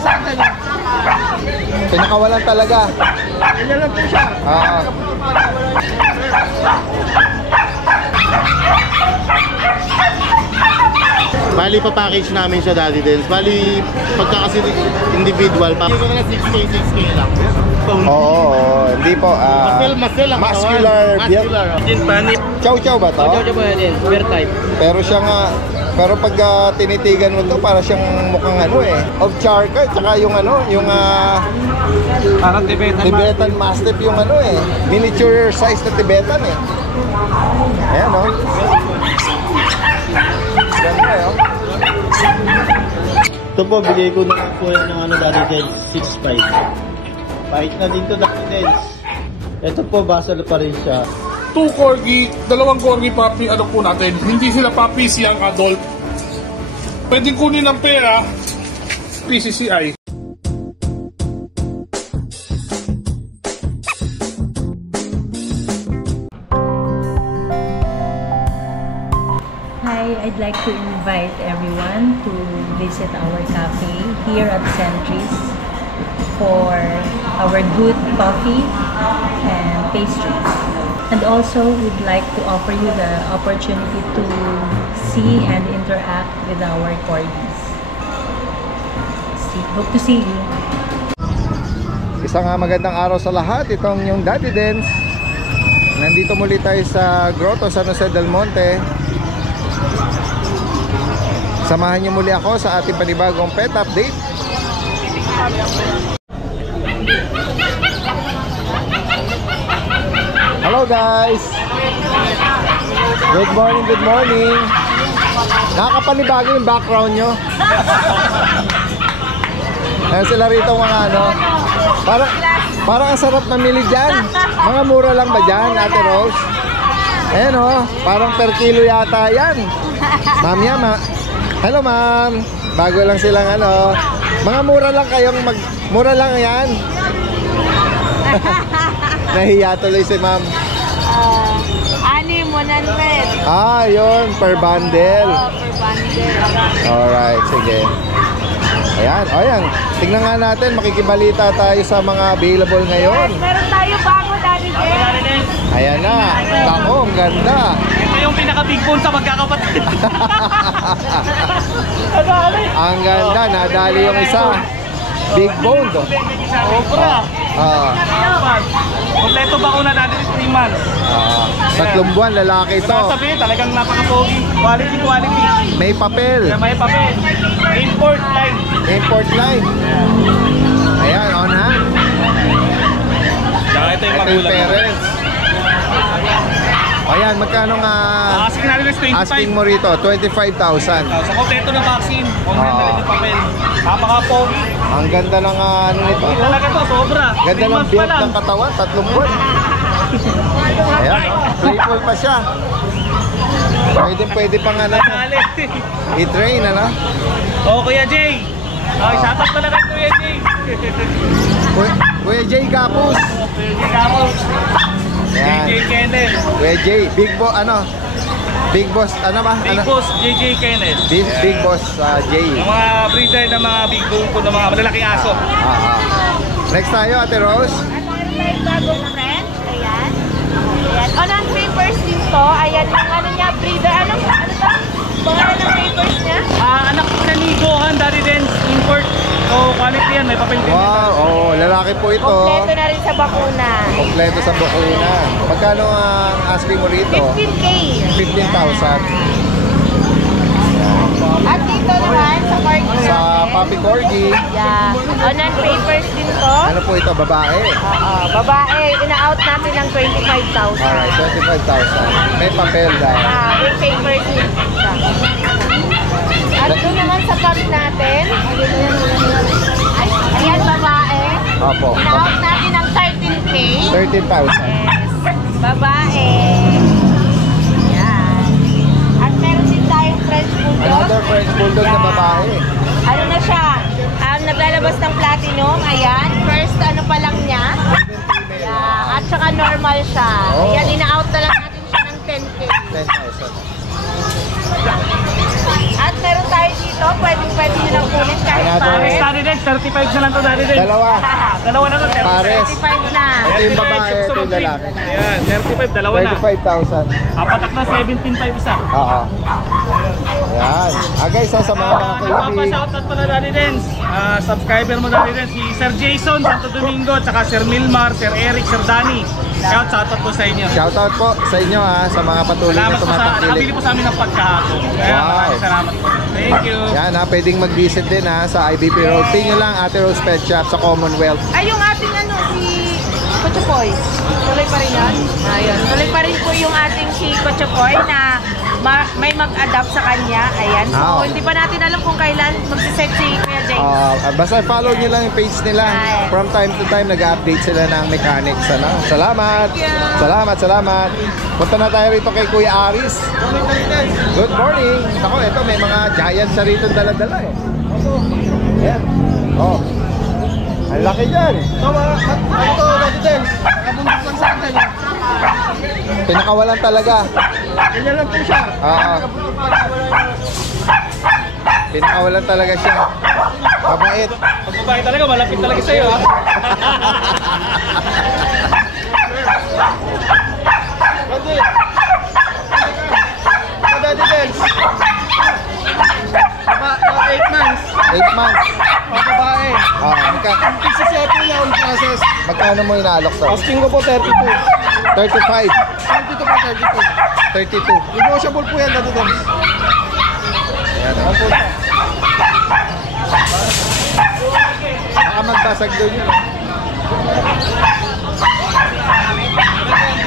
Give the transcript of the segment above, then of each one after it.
sa akin. Pinakawalan talaga. Ganyan lang po siya. Bali pa-package namin siya, Daddy Dens. Bali, pagka kasi individual, hindi ko na 6K lang. Oo, hindi po. Muscular build. Chow chow ba to? Chow po yan, bear type. Pero siya nga, pero pag tinitigan mo to, para siyang mukhang ano Ovcharka, tsaka yung yung Parang Tibetan Mastiff yung miniature size na Tibetan Ayan ganda Ito po, bigay ko na po yan ng Daddy Dens, 6.5. Pahit na din to, Daddy Dens. Ito po, basal pa rin siya. 2 corgi, 2 corgi puppy, ano po natin, hindi sila puppies, young adult. Pwedeng kunin ng pera, PCCI. Hi, I'd like to invite everyone to visit our cafe here at Centris for our good coffee and pastries. And also, we'd like to offer you the opportunity to see and interact with our corgis. Hope to see you. Isang magandang araw sa lahat. Itong yung Daddy Dens. Nandito muli tayo sa Grotto San Jose del Monte. Samahan niyo muli ako sa ating panibagong pet update. Hello guys! Good morning, good morning! Nakakapanibago yung background nyo. Ayan sila rito mga parang ang sarap mamili dyan. Mga mura lang ba dyan, Ate Rose? Ayan parang per kilo yata yan. Ma'am hello ma'am. Bago lang silang mga mura lang kayong mura lang yan. Nahiya tuloy si ma'am. 100. Yun, per bundle. Per bundle. Alright, sige. Ayan. Tingnan nga natin, makikibalita tayo sa mga available ngayon. Meron tayo bago, Daddy Dens. Ayan na. Ako, ang ganda. Ito yung pinaka-big bone sa magkakapatid. Ang ganda, nadali yung isa. Big bone to. Sobra. Kompleto ba ko na natin 3 months? 3 buwan, lalaki ito. Sasabihin, talagang napaka-pogi. Quality. May papel. May papel. Import line. Import line. Ayan, on hand. Saka ito yung Ito yung magulang. parents. Ayan, magkano nga Asking natin is 25. asking mo rito? 25,000. Sa kompleto ng vaccine. Online na rin yung papel. Napaka-pogi. Ang ganda ng nito. Talaga to, sobra. Ganda 3 ng months pa build lang. ng katawan, 3 buwan. Ayan, playful pa siya. Pwede pa nga i-train, Kuya Jay. Shoutout pala kay Kuya Jay. Kuya Jay Gapus. Kuya Jay Gapus. JJ Kenneth. Kuya Jay, Big Boss, Big Boss, Big Boss JJ Kenneth. Big Boss Jay. Yung mga breeder ng mga big bone po ng mga malalaking aso. Next tayo, Ate Rose. Meron tayong bagong French. Ayan. On papers din to. Ayan yung niya, breeder. Ano ba? Pangalan ng papers niya? Anak na ni Gohan, Daddy Dens, import. So, quality yan, may papel din. Wow, lalaki po ito. Kompleto na rin sa bakuna. Kompleto sa bakuna. Magkano ang asking mo rito? 15K. 15,000. At dito naman sa corgi Sa Puppy Corgi. Yeah. On papers din to. Ano po ito, babae? Babae. Ina-out natin ng 25,000. Alright, 25,000. May papel dahil. With papers din siya. At doon naman sa pump natin. Ayan, babae. Opo. Ina-out natin ng 13K. 13,000. Yes. Babae. Yan. At meron din tayong French Bulldog. Another French Bulldog na babae. Ano na siya? Naglalabas ng platinum. Ayan. First ano pa lang niya. Yeah. At saka normal siya. Ayan, ina-out na lang natin siya ng 10K. 10,000. At meron tayo dito. Pwede nyo nang kunin kahit Ayan, pares. Daddy Dens, 35 na lang to Daddy Dens. Dalawa. Dalawa na to, 35. Pares. 35 na. Ito yung babae, ito yung lalaki. Ayan, 35, dalawa na. 35,000. Apatak na 17.5 isa. Oo. Ayan. Guys, sa mga kaibigan. Papashoutout pa na Daddy Dens. Subscriber mo Daddy Dens, si Sir Jason Santo Domingo, tsaka Sir Milmar, Sir Eric, Sir Danny. Shoutout po sa inyo. Shoutout po sa inyo sa mga patuloy na Salamat po sa, nakabili tumatangkilik. po sa amin ng pagkahapon. Kaya Wow. maraming salamat po. Thank you. Yan pwedeng mag-visit din sa IBP Road. Tingnan lang Ate Rose Pet Shop sa Commonwealth. Ay, yung ating si Kochopoy. Tuloy pa rin yan? Ayun. Tuloy pa rin po yung ating si Kochopoy na may mag-adapt sa kanya. Ayan. So, hindi pa natin alam kung kailan magsiset si Kuya James. Basta follow nyo lang yung page nila. From time to time, nag-update sila ng mechanics. Salamat. Salamat. Punta na tayo rito kay Kuya Aris. Good morning. Ako, ito may mga giants sa rito dala-dala eh. Ayan. Ang laki dyan. Ito, Daddy Dens. Nakabundok lang sa akin. Pinakawalan talaga. Ganyan lang po siya. Pinakawalan talaga siya. Mabait. Pag babae talaga, malapit talaga sa'yo ha. Daddy Dens. 8 months. 8 months. Babae. Pagsiseto niya on process. Magkano mo inaalok sa? Asking ko po 32. 35. 32 pa 32. 32. Negotiable po yan, Daddy Dens. Ayan. Baka magbasag doon yun.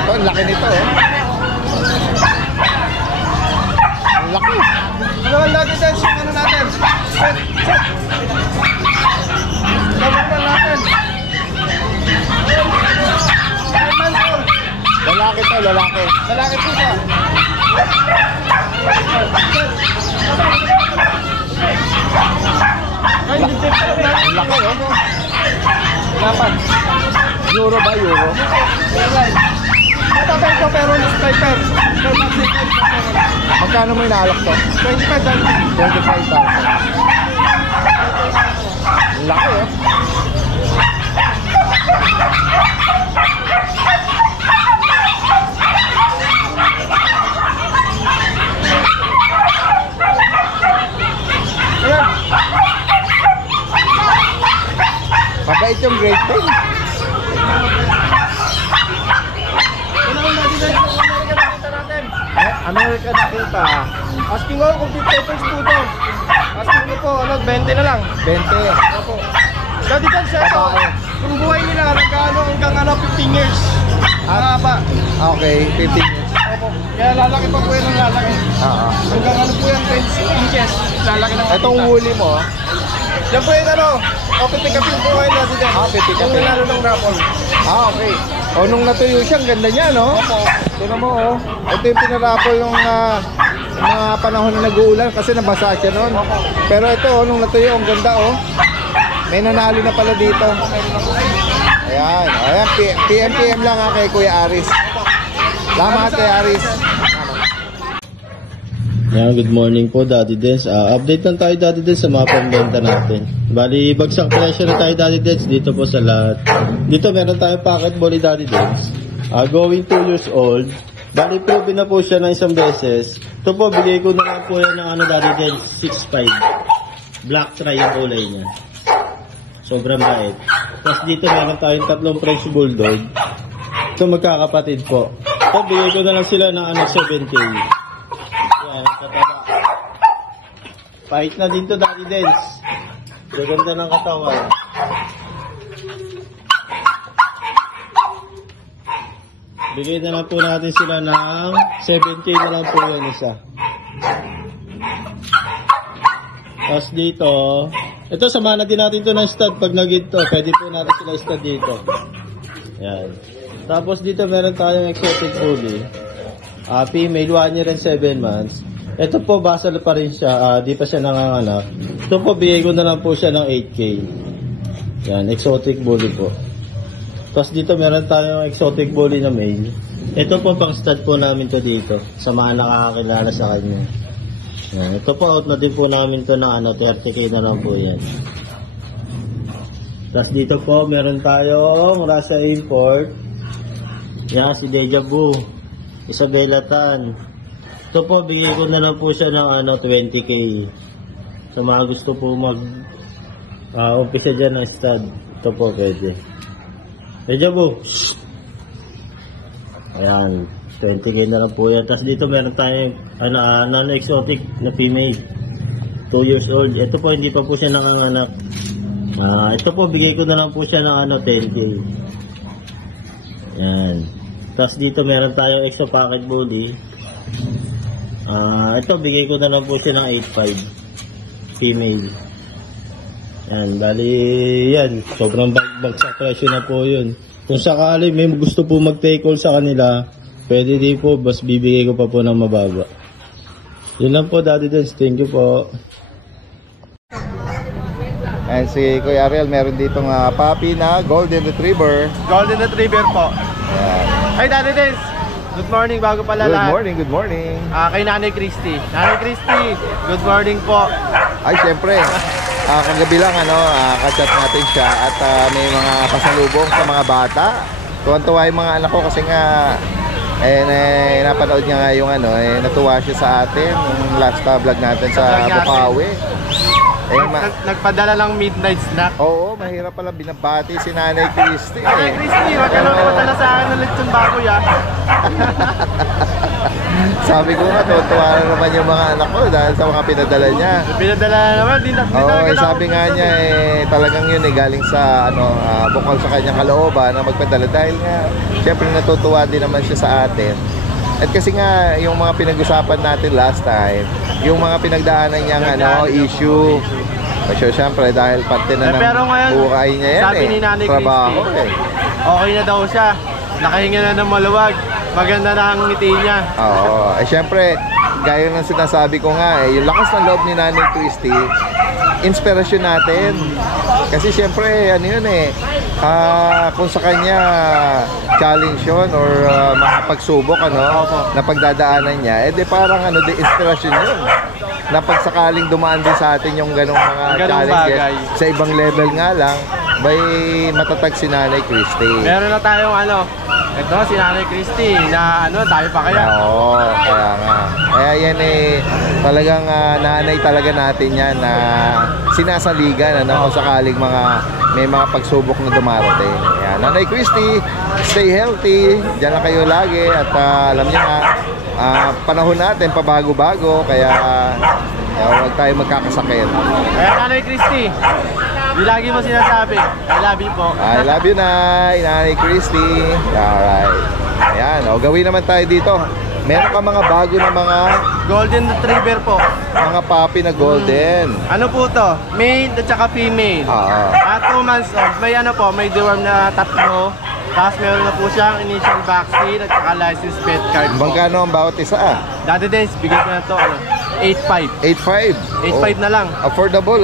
Ito, ang laki nito Ang laki. Ano ang Daddy Dens yung ano natin? Set. Gawin natin. 9 months old. Lalaki to, lalaki. Lalaki po siya. Ang laki Dapat. Euro ba, euro? Ito ko pero sniper. Magkano mo inaalok to? 25,000. 25,000. Ang laki Mabait yung Great Dane. American nakita. Asking ko kung 50 pesos po ito. Asking ko po, 20 na lang. 20. Opo. Daddy Dens, ito. Babae. Kung buhay nila, nagkaano hanggang 15 years. Mahaba. Okay, 15 years. Opo. Kaya lalaki pa po yan ng lalaki. Hanggang po yan, 20 inches. Lalaki ng Itong huli mo, yan po yung pipick-upin po kayo Daddy Dens. pipick-upin. Yung nilalo ng rapol. okay. Nung natuyo siya, ang ganda niya, no? Opo. Tignan mo, Ito yung pinarapo yung mga panahon na nag-uulan kasi nabasa siya noon. Pero ito, nung natuyo, ang ganda, May nanalo na pala dito. Ayan. PM lang kay Kuya Aris. Salamat kay Aris. Yan, good morning po Daddy Dens. Update lang tayo Daddy Dens sa mga pambenta natin. Bali, bagsak presyo na tayo Daddy Dens dito po sa lahat. Dito meron tayong pocket ball Daddy Dens. Going 2 years old. Bali, proven na po siya ng isang beses. Ito po, bigay ko na lang po yan ng Daddy Dens 6'5". Black try yung kulay niya. Sobrang bait. Tapos dito meron tayong 3 French Bulldog. Ito magkakapatid po. Ito, bigay ko na lang sila ng 7K. Yan, kataba. Pahit na din to Daddy Dens. Gaganda ng katawan. Bigay na lang po natin sila ng 7K na lang po yung isa. Tapos dito, ito samahan natin to ng stud pag nag-ito. Pwede po natin sila stud dito. Yan. Tapos dito meron tayong exotic bully. Female, 1 year and 7 months. Ito po, basal pa rin siya. Di pa siya nanganganak. Ito po, bigay ko na lang po siya ng 8K. Yan, exotic bully po. Tapos dito meron tayong exotic bully na male. Ito po, pang stud po namin to dito. Sa mga nakakakilala sa kanya. Yan. Ito po, out na din po namin to na 30k na lang po yan. Tapos dito po, meron tayong Russia import. Yan, si Deja Vu. Isabela Tan. Ito po, bigay ko na lang po siya ng 20k. Sa mga gusto po umpisa dyan ng stud. Ito po, pwede. Deja Vu. Ayan, 20k na lang po yan. Tapos dito meron tayong non-exotic na female. 2 years old. Ito po, hindi pa po siya nanganganak. Ito po, bigay ko na lang po siya ng 10k. Ayan. Tapos dito meron tayong extra pocket bully. Ito, bigay ko na lang po siya ng 8.5 female. Yan, bali yan, sobrang bagsak presyo na po yun. Kung sakali may gusto po mag-take call sa kanila, pwede din po, bas bibigay ko pa po ng mababa. Yun lang po, Daddy Dance. Thank you po. And si Kuya Ariel, meron ditong puppy na Golden Retriever. Golden Retriever po. Yan. Hi, Daddy Dance. Good morning, bago pala Good lahat. morning, good morning. Kay Nanay Christy. Nanay Christy, good morning po. Ay, syempre, kagabi lang, kachat natin siya at may mga pasalubong sa mga bata. Tuwan-tuwa yung mga anak ko kasi nga, napanood niya nga yung natuwa siya sa atin, yung last vlog natin sa Bukawi. Nagpadala lang midnight snack. Oo, mahirap pala binabati si Nanay Christy. Nanay Christy, wag ka nang padala sa akin ng lechon baboy Sabi ko nga, tuwa na naman yung mga anak ko dahil sa mga pinadala niya. Pinadala na naman, di sabi nga niya talagang yun galing sa bukal sa kanyang kalooban na magpadala dahil nga syempre natutuwa din naman siya sa atin. At kasi nga yung mga pinag-usapan natin last time, yung mga pinagdaanan niyang issue. So syempre dahil parte na ng buhay niya yan, sabi ni Nanay trabaho Christy, okay na daw siya. Nakahinga na ng maluwag. Maganda na ang ngiti niya. Oo. Syempre, gaya ng sinasabi ko nga, yung lakas ng loob ni Nanay Christy, inspirasyon natin. Kasi syempre, kung sa kanya challenge yun or mga pagsubok na pagdadaanan niya, parang inspirasyon yun. Na pagsakaling dumaan din sa atin yung ganong mga challenges bagay. Sa ibang level nga lang, may matatag si Nanay Christy. Meron na tayong ito si Nanay Christy na tayo pa kaya. Oo, kaya nga. Kaya yan talagang nanay talaga natin yan na sinasaligan kung sakaling may mga pagsubok na dumarating. Yan. Nanay Christy, stay healthy. Diyan lang kayo lagi at alam niyo nga, panahon natin pabago-bago kaya huwag tayo magkakasakit. Kaya Nanay Christy, di lagi mo sinasabi, I love you po. I love you, Nanay Christy. Alright. Ayan, gawin naman tayo dito. Meron ka mga bago na mga Golden Retriever po. mga puppy na golden. Ano po to? Male at saka female. 2 months old. May deworm na 3. Tapos meron na po siyang initial vaccine at saka license pet card po. Magkano ang bawat isa? Daddy Dance, bigay ko na to 8.5. 8.5. 8.5 na lang. Affordable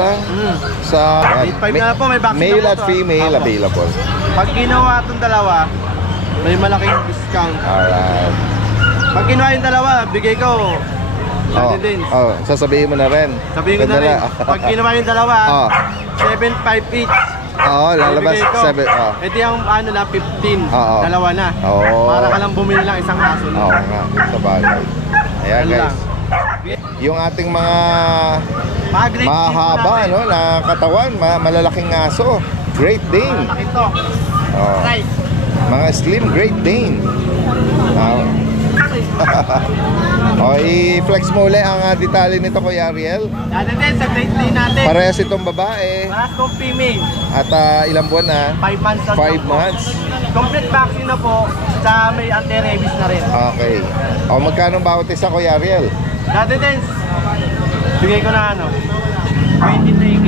Sa 8.5 na lang po, may vaccine male na po at to, female Apo. available. Pag ginawa itong dalawa, may malaking discount. Alright. Pag ginawa yung dalawa, bigay ko Daddy Dance. Sasabihin mo na rin. Sabihin ko na rin, pag ginawa yung dalawa, 7.5 each. Lalabas Bibigay ko. 7. Ito yung na 15. Oo. Dalawa na. Para ka lang bumili lang isang aso na. Oo nga, sa bagay. Ayan Yan guys. lang. Yung ating mga Great mahaba Dane natin. na katawan, malalaking aso. Great Dane. Malaki to. Oh. Right. Mga slim Great Dane. I-flex mo ulit ang detalye nito, Kuya Ariel. Daddy Dance, sa Great Dane natin. Parehas itong babae. Parehas kong female. At ilang buwan na? 5 months na 5 po. months. Complete vaccine na po. Sa may anti-rabies na rin. Okay. Magkano bawat isa, Kuya Ariel? Daddy Dance, bigay ko na 23K.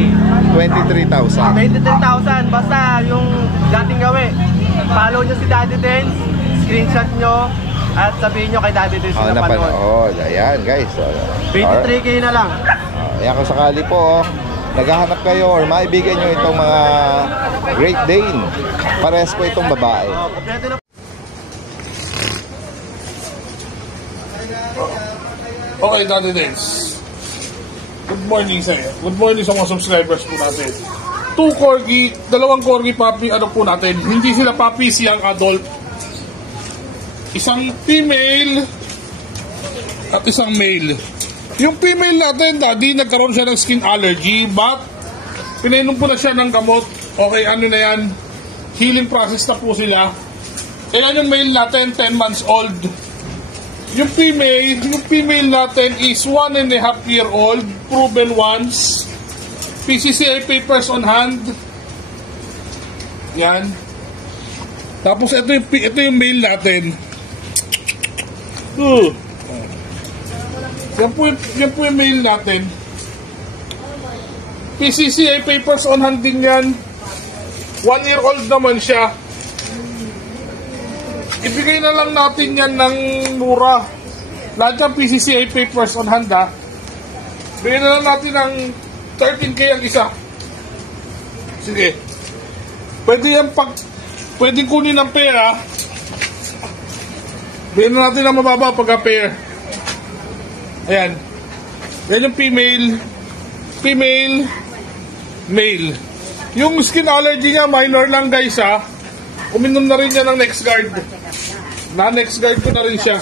23,000. 23,000. Basta yung dating gawin. Follow nyo si Daddy Dance. Screenshot nyo. At sabihin nyo kay Daddy Dance na panood. Ayan guys. 23K na lang. Ayan, kung sakali po, naghahanap kayo or maibigay nyo itong mga Great Dane. Parehas po itong babae. Kompleto na. Okay, Daddy Dance. Good morning sa iyo. Good morning sa mga subscribers po natin. 2 corgi, 2 corgi puppy, ano po natin. Hindi sila puppies, young adult. Isang female at isang male. Yung female natin, daddy, nagkaroon siya ng skin allergy, but pinainom po na siya ng gamot. Okay, ano na yan? Healing process na po sila. Ayan yung male natin, 10 months old. Yung female natin is 1.5-year-old, proven once. PCCI papers on hand. Yan. Tapos ito yung male natin. Yan po yung male natin. PCCI papers on hand din yan. 1-year-old naman siya. Ibigay na lang natin yan ng mura. Lahat ng PCCI papers on hand, ha. Bigay na lang natin ng 13K ang isa. Sige. Pwedeng kunin ng pera. Bigay na natin ng mababa pagka-pair. Ayan. Yan yung female, male. Yung skin allergy niya, minor lang guys, ha. Uminom na rin niya ng NexGard. Na-NexGard ko na rin siya.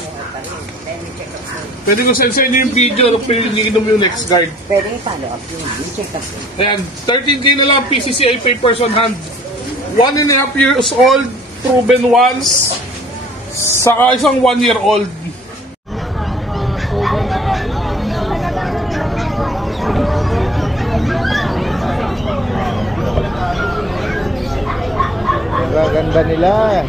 Pwede ko send sa inyo yung video na piniginom yung NexGard. Pwede follow up yung check up. Ayan, 13K na lang PCCI papers on hand. 1.5 years old, proven once. Saka isang 1-year-old. Gaganda nila.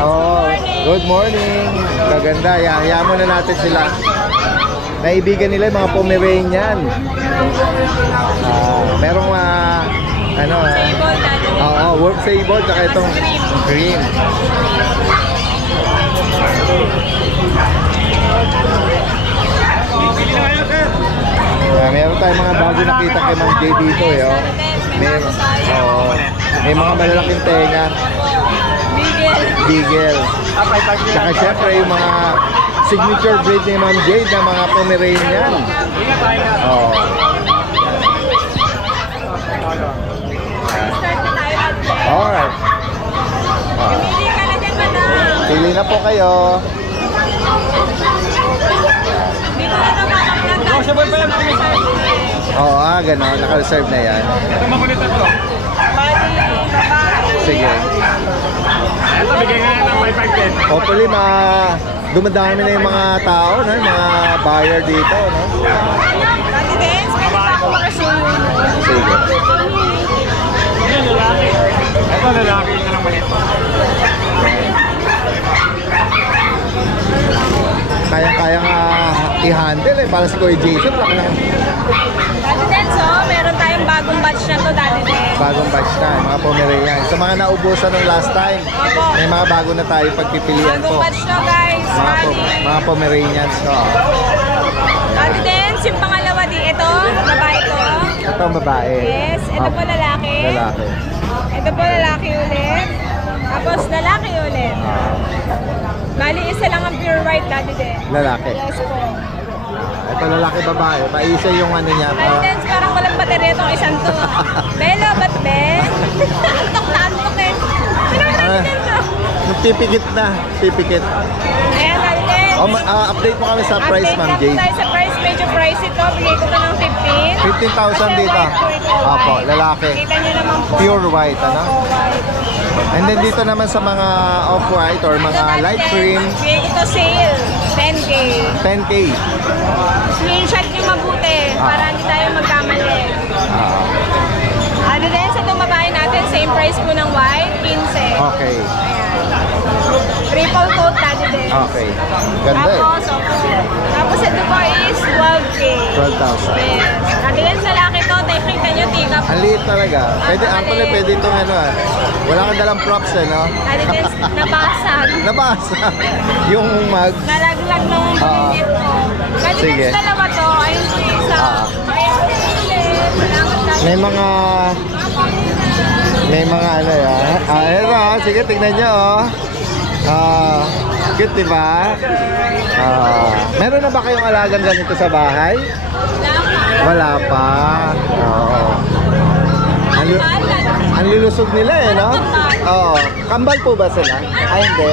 Oh, good morning. Gaganda. Hayaan muna natin sila. Naibigan nila yung mga Pomeranian. Merong work sable tsaka itong cream. Meron tayong mga bago nakita kay Ma'am J dito, oh. May mga malalaking tenga. Beagle. Saka syempre yung mga signature breed ni Ma'am Jade na mga Pomeranian. Oh. Alright. Pili na po kayo. Oo, gano'n. Naka-reserve na yan. Ito makulit to. Sige. Ito, bigay nga na ng 5-5-10. Hopefully, dumadami na yung mga tao, no? Yung mga buyer dito, no? Sige. Ito, lalaki. Ito lang malit. Kaya i-handle para si Kuya Jason. Dati Denso, meron tayong bagong batch na to, Dati Den. Bagong batch na, mga Pomeranian. Sa mga naubusan ng last time, may mga bago na tayo pagpipilian Bagong po. batch to, guys. Mga Pomeranians, no? Dati Denso, yung pangalawa ito, babae to. Ito ang babae. Yes, ito po lalaki. Lalaki. Ito po lalaki ulit. Tapos lalaki ulit. Bali, isa lang ang pure white, Dati Den. Lalaki. Yes po. Ito lalaki babae. Paisa yung ano niya. Dati Den, parang walang baterya itong isang to. Belo, ba't Ben? Antok na antok eh. Pero Dati Den to. Pipikit na. Pipikit. Ayan, Dati Den. Update mo kami sa price, Ma'am Update Jade. tayo sa price. Medyo price ito. Bigay ko to ng 15,000 15. dito. Opo, lalaki. Kita nyo naman po. Pure white, ano? Opo, white. And then dito naman sa mga off-white or mga light cream, Bigay ko to sale. 10K. 10K. Screenshot nyo mabuti para hindi tayo magkamali. Ano din sa itong babae natin, same price po ng white, 15. Okay. Triple coat natin din. Okay. Ganda Tapos ito po is 12K. 12,000. Yes. Natin din sa laki to, kita nyo, tika po. Ang liit talaga. Pwede, actually, pwede itong wala kang dalang props, no? Natin din, nabasag. Nabasa. Yung mag. Nalaglag ng bulinit ko. Natin Sige. din sa dalawa to, ayun po isa. Ayun po ulit. May mga ano yan. Ito, sige, tingnan nyo, cute, diba? Meron na ba kayong alagang ganito sa bahay? Wala pa. Wala pa. Oo. Ang lilusog nila eh, no? Oo. Kambal po ba sila? Ay, hindi.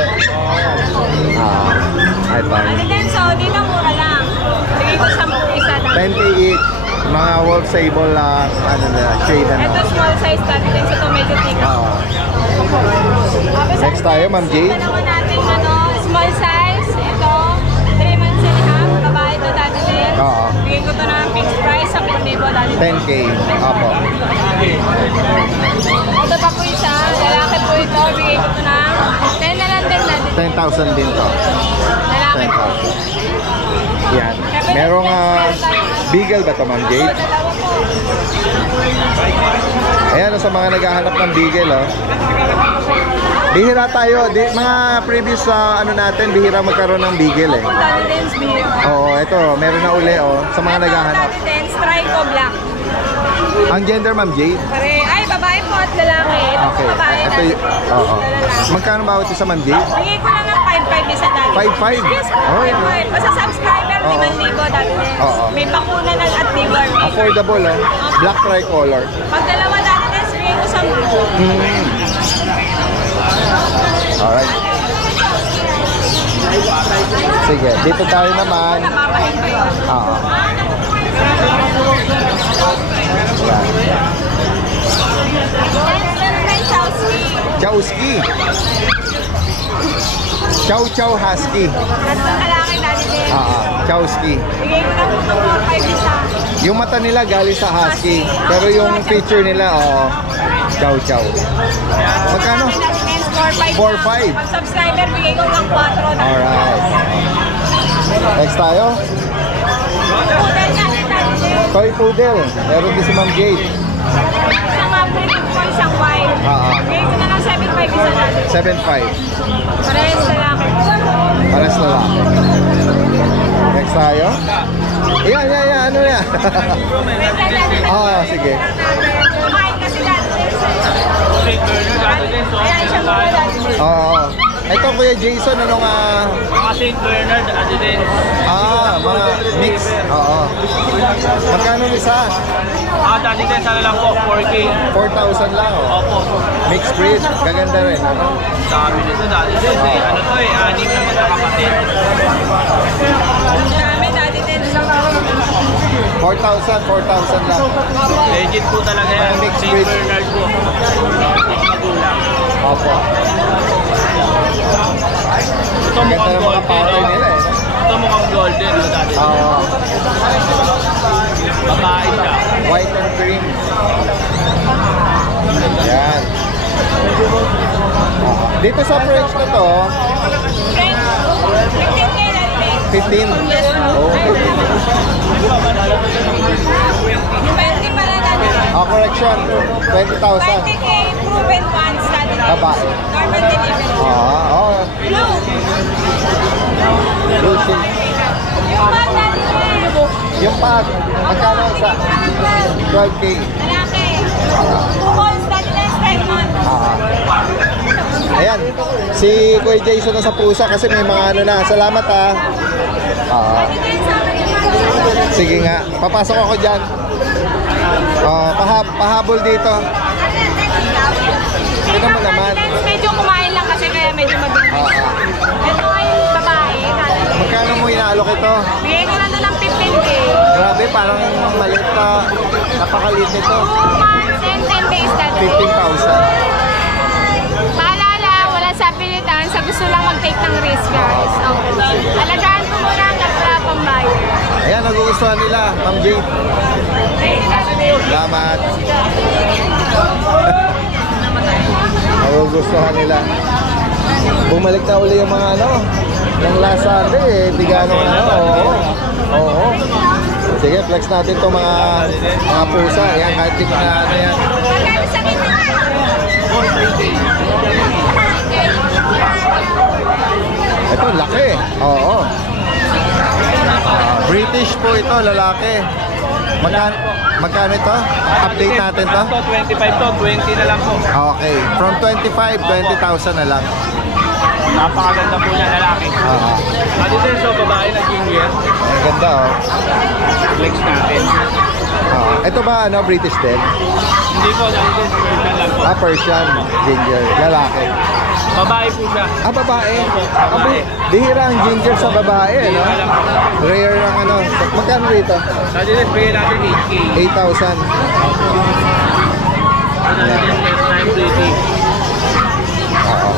Ay, pa. Ano din, so dito mura lang. Bigay ko 10 isa lang. 20 each. Mga wolf sable lang, ano na, shade ano. Ito small size natin din, so ito medyo thick. Oo. Next tayo, Ma'am Jade. Ito naman natin, small size. Ito, 3 months and a half. Babae ito dati din. Oo. Bigay ko ito ng fixed price sa 10,000 dati din. 10K. Opo. Ito pa po isa, lalaki po ito. Bigay ko ito ng 10 na lang din natin. 10,000 din to. Lalaki po. 10,000. Yan. Merong beagle ba to, Ma'am Jade? Dalawa po. Ayan, sa mga naghahanap ng beagle, oh. Bihira tayo. Mga previous ano natin, bihira magkaroon ng beagle, eh. Dati din, beer. Oo, ito. Meron na uli, oh. Sa mga naghahanap. Dati din, strico black. Ang gender, Ma'am Jade? Ay, babae po at lalaki. Ito po Okay. babae Ito, natin. oo. Lalaki. Magkano ba ito sa Ma'am Jade? Bigay ko lang ng 5,500 isa dati. 5,500? Yes po, Oh, 5,500. Basta subscriber, Oo. 5,000 dati din. Oo. May bakunan at deworm. Affordable, oh. Black tricolor. Pag dalawa dati din, bigay ko 10,000. Alright. Sige, dito tayo naman. Napapahin ko yun. Oo. Yan. Chowski. Chow Chow Husky. At ang kalaki dati din. Chowski. Bigay ko lang po 4,500 isa. Yung mata nila galing sa husky. Pero yung feature nila, Chow Chow. Magkano? 4,500. 4,500. Pag subscriber, bigay ko lang 4 na. Alright. Next tayo. Poodle natin dati din. Toy Poodle. Meron din si Ma'am Jade. Isang breed po, isang white. Bigay ko na lang 7,500 isa dati. 7,500. Parehas lalaki. Pares na lang. Next tayo. Yan. Ano yan? Sige. Kumain kasi dati din siya. Ayan siya muna dati din. Oo. Ito, Kuya Jason, anong Mga St. Bernard, din. mga mix. Oo. Magkano isa? Dati din, sana lang po, 4K. 4,000 lang, oh. Opo. Mixed breed. Gaganda rin, ano? Dami nito dati din. Ano to anim na magkakapatid. Marami dati din. 4,000 lang. Legit po talaga yan. Mga mixed St. breed. Bernard po. Magulang. Opo. Ito Ganda mukhang ng mga golden. pattern nila, eh. Ito mukhang golden. Dati. Oo. Babae siya. White and cream. Yan. Dito sa French na to, Friend, 15K dati din. 15. Oh, 20 pala dati din. correction. 20,000. 20K proven ones dati din. Babae. Normal delivery. Hello. Lucy. Yung bag dati din. Yung pag, magkano sa 12K. Malaki. 2 balls dati din. 10 months. Ayan, si Kuya Jason na sa pusa kasi may mga ano na. Salamat Dati din sa akin yung Sige nga, papasok ako dyan. Pahabol dito. Tignan mo naman. Medyo kumain lang kasi kaya medyo mabilis. Ito ay babae. Magkano mo inaalok ito? Bigay ko lang ng 15K. Grabe, parang maliit na. Napakaliit nito. 2 months and 10 days dati. 15,000. Paalala, wala sa pilitan. Sa gusto lang mag-take ng risk, guys. Okay. Alagaan ko muna hanggang wala pang buyer. Ayan, nagugustuhan nila, Ma'am Jade. Salamat. Nagugustuhan nila. Bumalik na uli yung mga yung last Sunday hindi gano'n Oo. Sige, flex natin itong mga pusa. Ayan, kahit di ko na yan. Magkano sa kita? Ito, laki. Oo. British po ito, lalaki. Magkano? Magkano ito? Update natin to? Ito, 25 to, 20 na lang po. Okay. From 25, 20,000 na lang. Napakaganda po niya lalaki. At ito so babae na ginger. Ang ganda oh. Flex natin. Ito ba ano, British din? Hindi po, dahil ito Persian lang po. Persian, ginger, lalaki. Babae po siya. Babae? Babae. Bihira ang ginger sa babae, no? Bihira lang po. Rare ang ano. Magkano rito? Sa dito, bigyan natin 8K. 8,000. Ano natin, first time dating. Oo.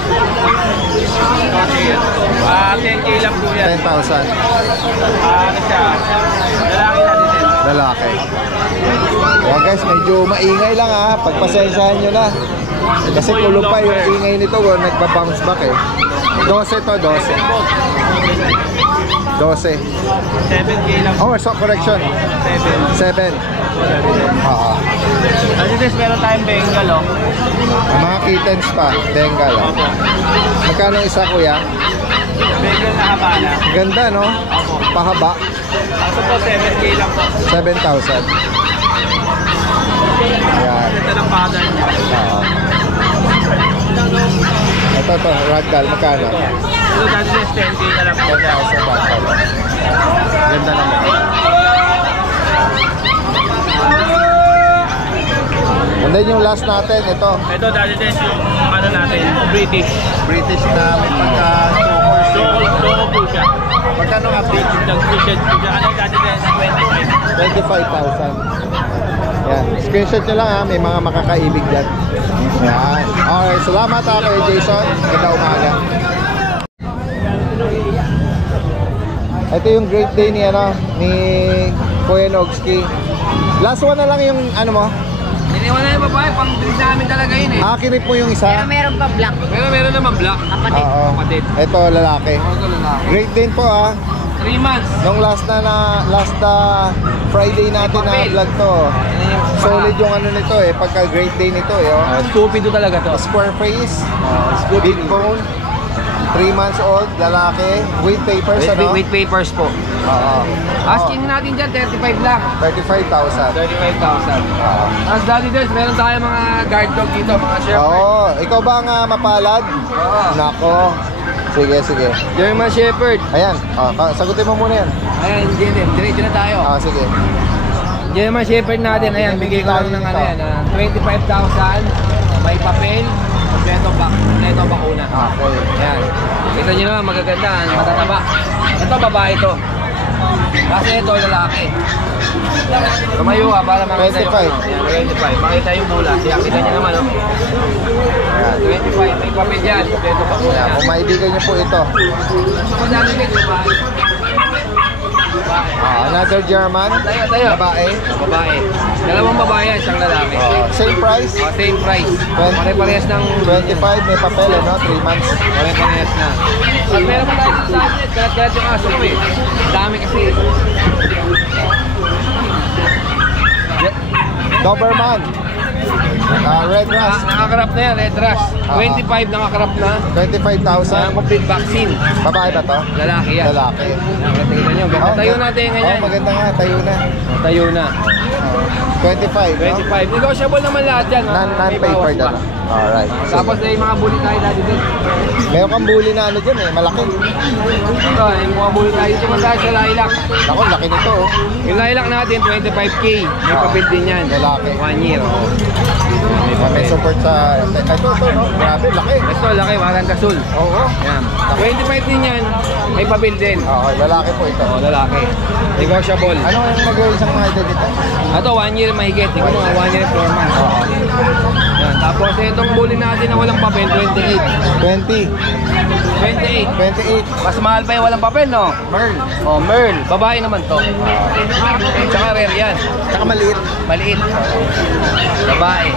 Okay. 10K lang po yan. 10,000. Ano siya? Lalaki natin din. Lalaki. Yan guys, medyo maingay lang ha. Pagpasensyahan nyo na. Kasi kulong pa yung ingay nito. Nagpa-bounce back eh. 12 to, 12. 12. 7K lang po. Oh, so correction. 7. Oo. At dito, meron tayong Bengal, oh. Mga kittens pa. Bengal. Oh. Magkano isa kuya? Bengal na Habana. Ganda no? Pahaba. Ito po, 7K lang po. 7,000. Ayan. Ito ng pattern niya. Oo. Ito to, ragdoll. Magkano? Ito dati is 10K na lang po. 10,000 baht. Ganda naman. And then yung last natin, ito. Ito dati din yung ano natin, British. British na may Soko po siya. Magkano nga British? Nag-Christian po siya. Ano dati din, 25,000. Yan. Screenshot nyo lang ha. May mga makakaibig dyan. Yan. Okay. Salamat ha kay Jason. Ganda umaga. Ito yung great day ni ano, ni Kuya Nogski. Last one na lang yung ano mo. Iniwan na yung babae, pang drink namin talaga yun eh. Kinip mo yung isa. Meron pa black. Pero meron naman black. Oo. Kapatid. Ito lalaki. Ito lalaki. Great din po ha. 3 months. Nung last Friday natin na vlog to. Solid yung ano nito eh. Pagka great day nito eh. Oh. Stupido talaga to. Square face. Big bone. 3 months old, lalaki, with papers, ano? With papers po. Oo. Asking natin dyan, 35 lang. 35,000. 35,000. Tapos Daddy Des, meron tayo mga guard dog dito, mga Shepherd. Oo. Ikaw ba ang mapalad? Oo. Nako. Sige, sige. German Shepherd. Ayan. Sagutin mo muna yan. Ayan, diretso na tayo. Sige. German Shepherd natin, ayan, bigay ko lang ng ano yan, 25,000. May papel, kompleto bakuna. Okay. Ayan. Kita nyo naman, magaganda, matataba. Ito, babae to. Kasi ito, lalaki. Tumayo ka para makita yung 25. Ayan, 25. Makita yung mula. Kaya kita nyo naman, no? Ayan, 25. May papel dyan, kompleto bakuna. Kung maibigan niyo po ito. Kung dami din, babae. Another German. Tayo. Babae. Babae. Dalawang babae yan, isang lalaki. Same price. Same price. Pare-parehas ng 25. May papel, ano? 3 months. pare-parehas na. At meron pa tayo sa atin, kalat-kalat yung aso ko eh. Dami kasi. Doberman. Red Rust. Nakakarap na yan, red rush. 25 nakakarap na. 25,000. Complete vaccine. Babae ba to? Lalaki yan. Lalaki. Tingnan nyo, ganda tayo natin ngayon. Maganda nga, tayo na. Tayo na. 25, no? 25. Negotiable naman lahat yan. Non-paper na lang. Alright. Tapos na yung mga bully tayo dati din. Meron kang bully na ano dyan eh, malaki. Ito, yung mga bully tayo dito man tayo sa lilac. Ako, laki nito oh. Yung lilac natin, 25K. May papel din yan. Lalaki. 1 year. May May papel. support sa... Ito, no? Grabe, laki. Ito, laki, parang kasul. Oo. Yan. 25 din yan. May papel din. Okay, lalaki po ito. Lalaki. Negotiable. Ano yung mag-isang mga edad dito? Ito, 1 year mahigit. Ikaw naman, 1 year 4 months. Yan. Tapos itong bully natin na walang papel, 28. 20. 28. 28. Mas mahal pa yung walang papel, no? Merl. Oh, Merl. Babae naman to. Tsaka rare yan. Tsaka maliit. Maliit. Babae.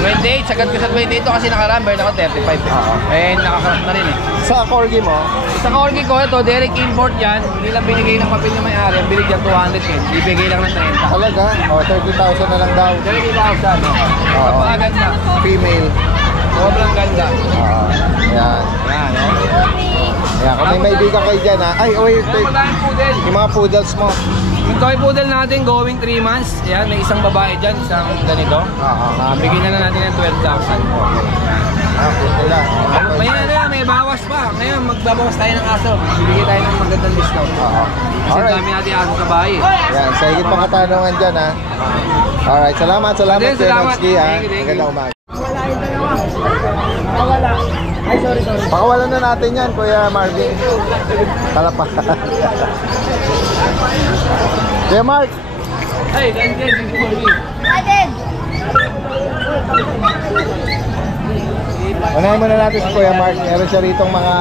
28. Sagad ko sa 28 ito kasi naka-rumber. Naka 35. Eh, nakakarap na rin eh. Sa corgi mo, Sa corgi ko, ito, direct import yan. Hindi lang binigay ng papel ng may-ari. Ang binigyan 200 eh. Ibigay lang ng 30. talaga, 30,000 na lang daw. Direct 2,000, no? Napakaganda. Female. Sobrang ganda. Yan. Yan, no? Yan, kung may maibigan kayo dyan ha. Ay, wait. Meron pa tayong poodle. Yung mga poodles mo. Yung toy poodle natin going 3 months. Yan, may isang babae dyan, isang ganito. Bigyan na lang natin ng 12,000. Puti lang. May bawas pa. Ngayon, magbabawas tayo ng aso. Bibigyan tayo ng magandang discount. Kasi Alright. dami natin aso sa bahay. Yan, sa higit pang katanungan dyan ha. Alright, salamat Salamat. Kuya Nogski ha. Thank you. Magandang umaga. Pakawalan na natin yan, Kuya Marvin. Talapak. Kuya Mark, Hey, good morning. unahin muna natin si Kuya Mark. Meron siya ritong mga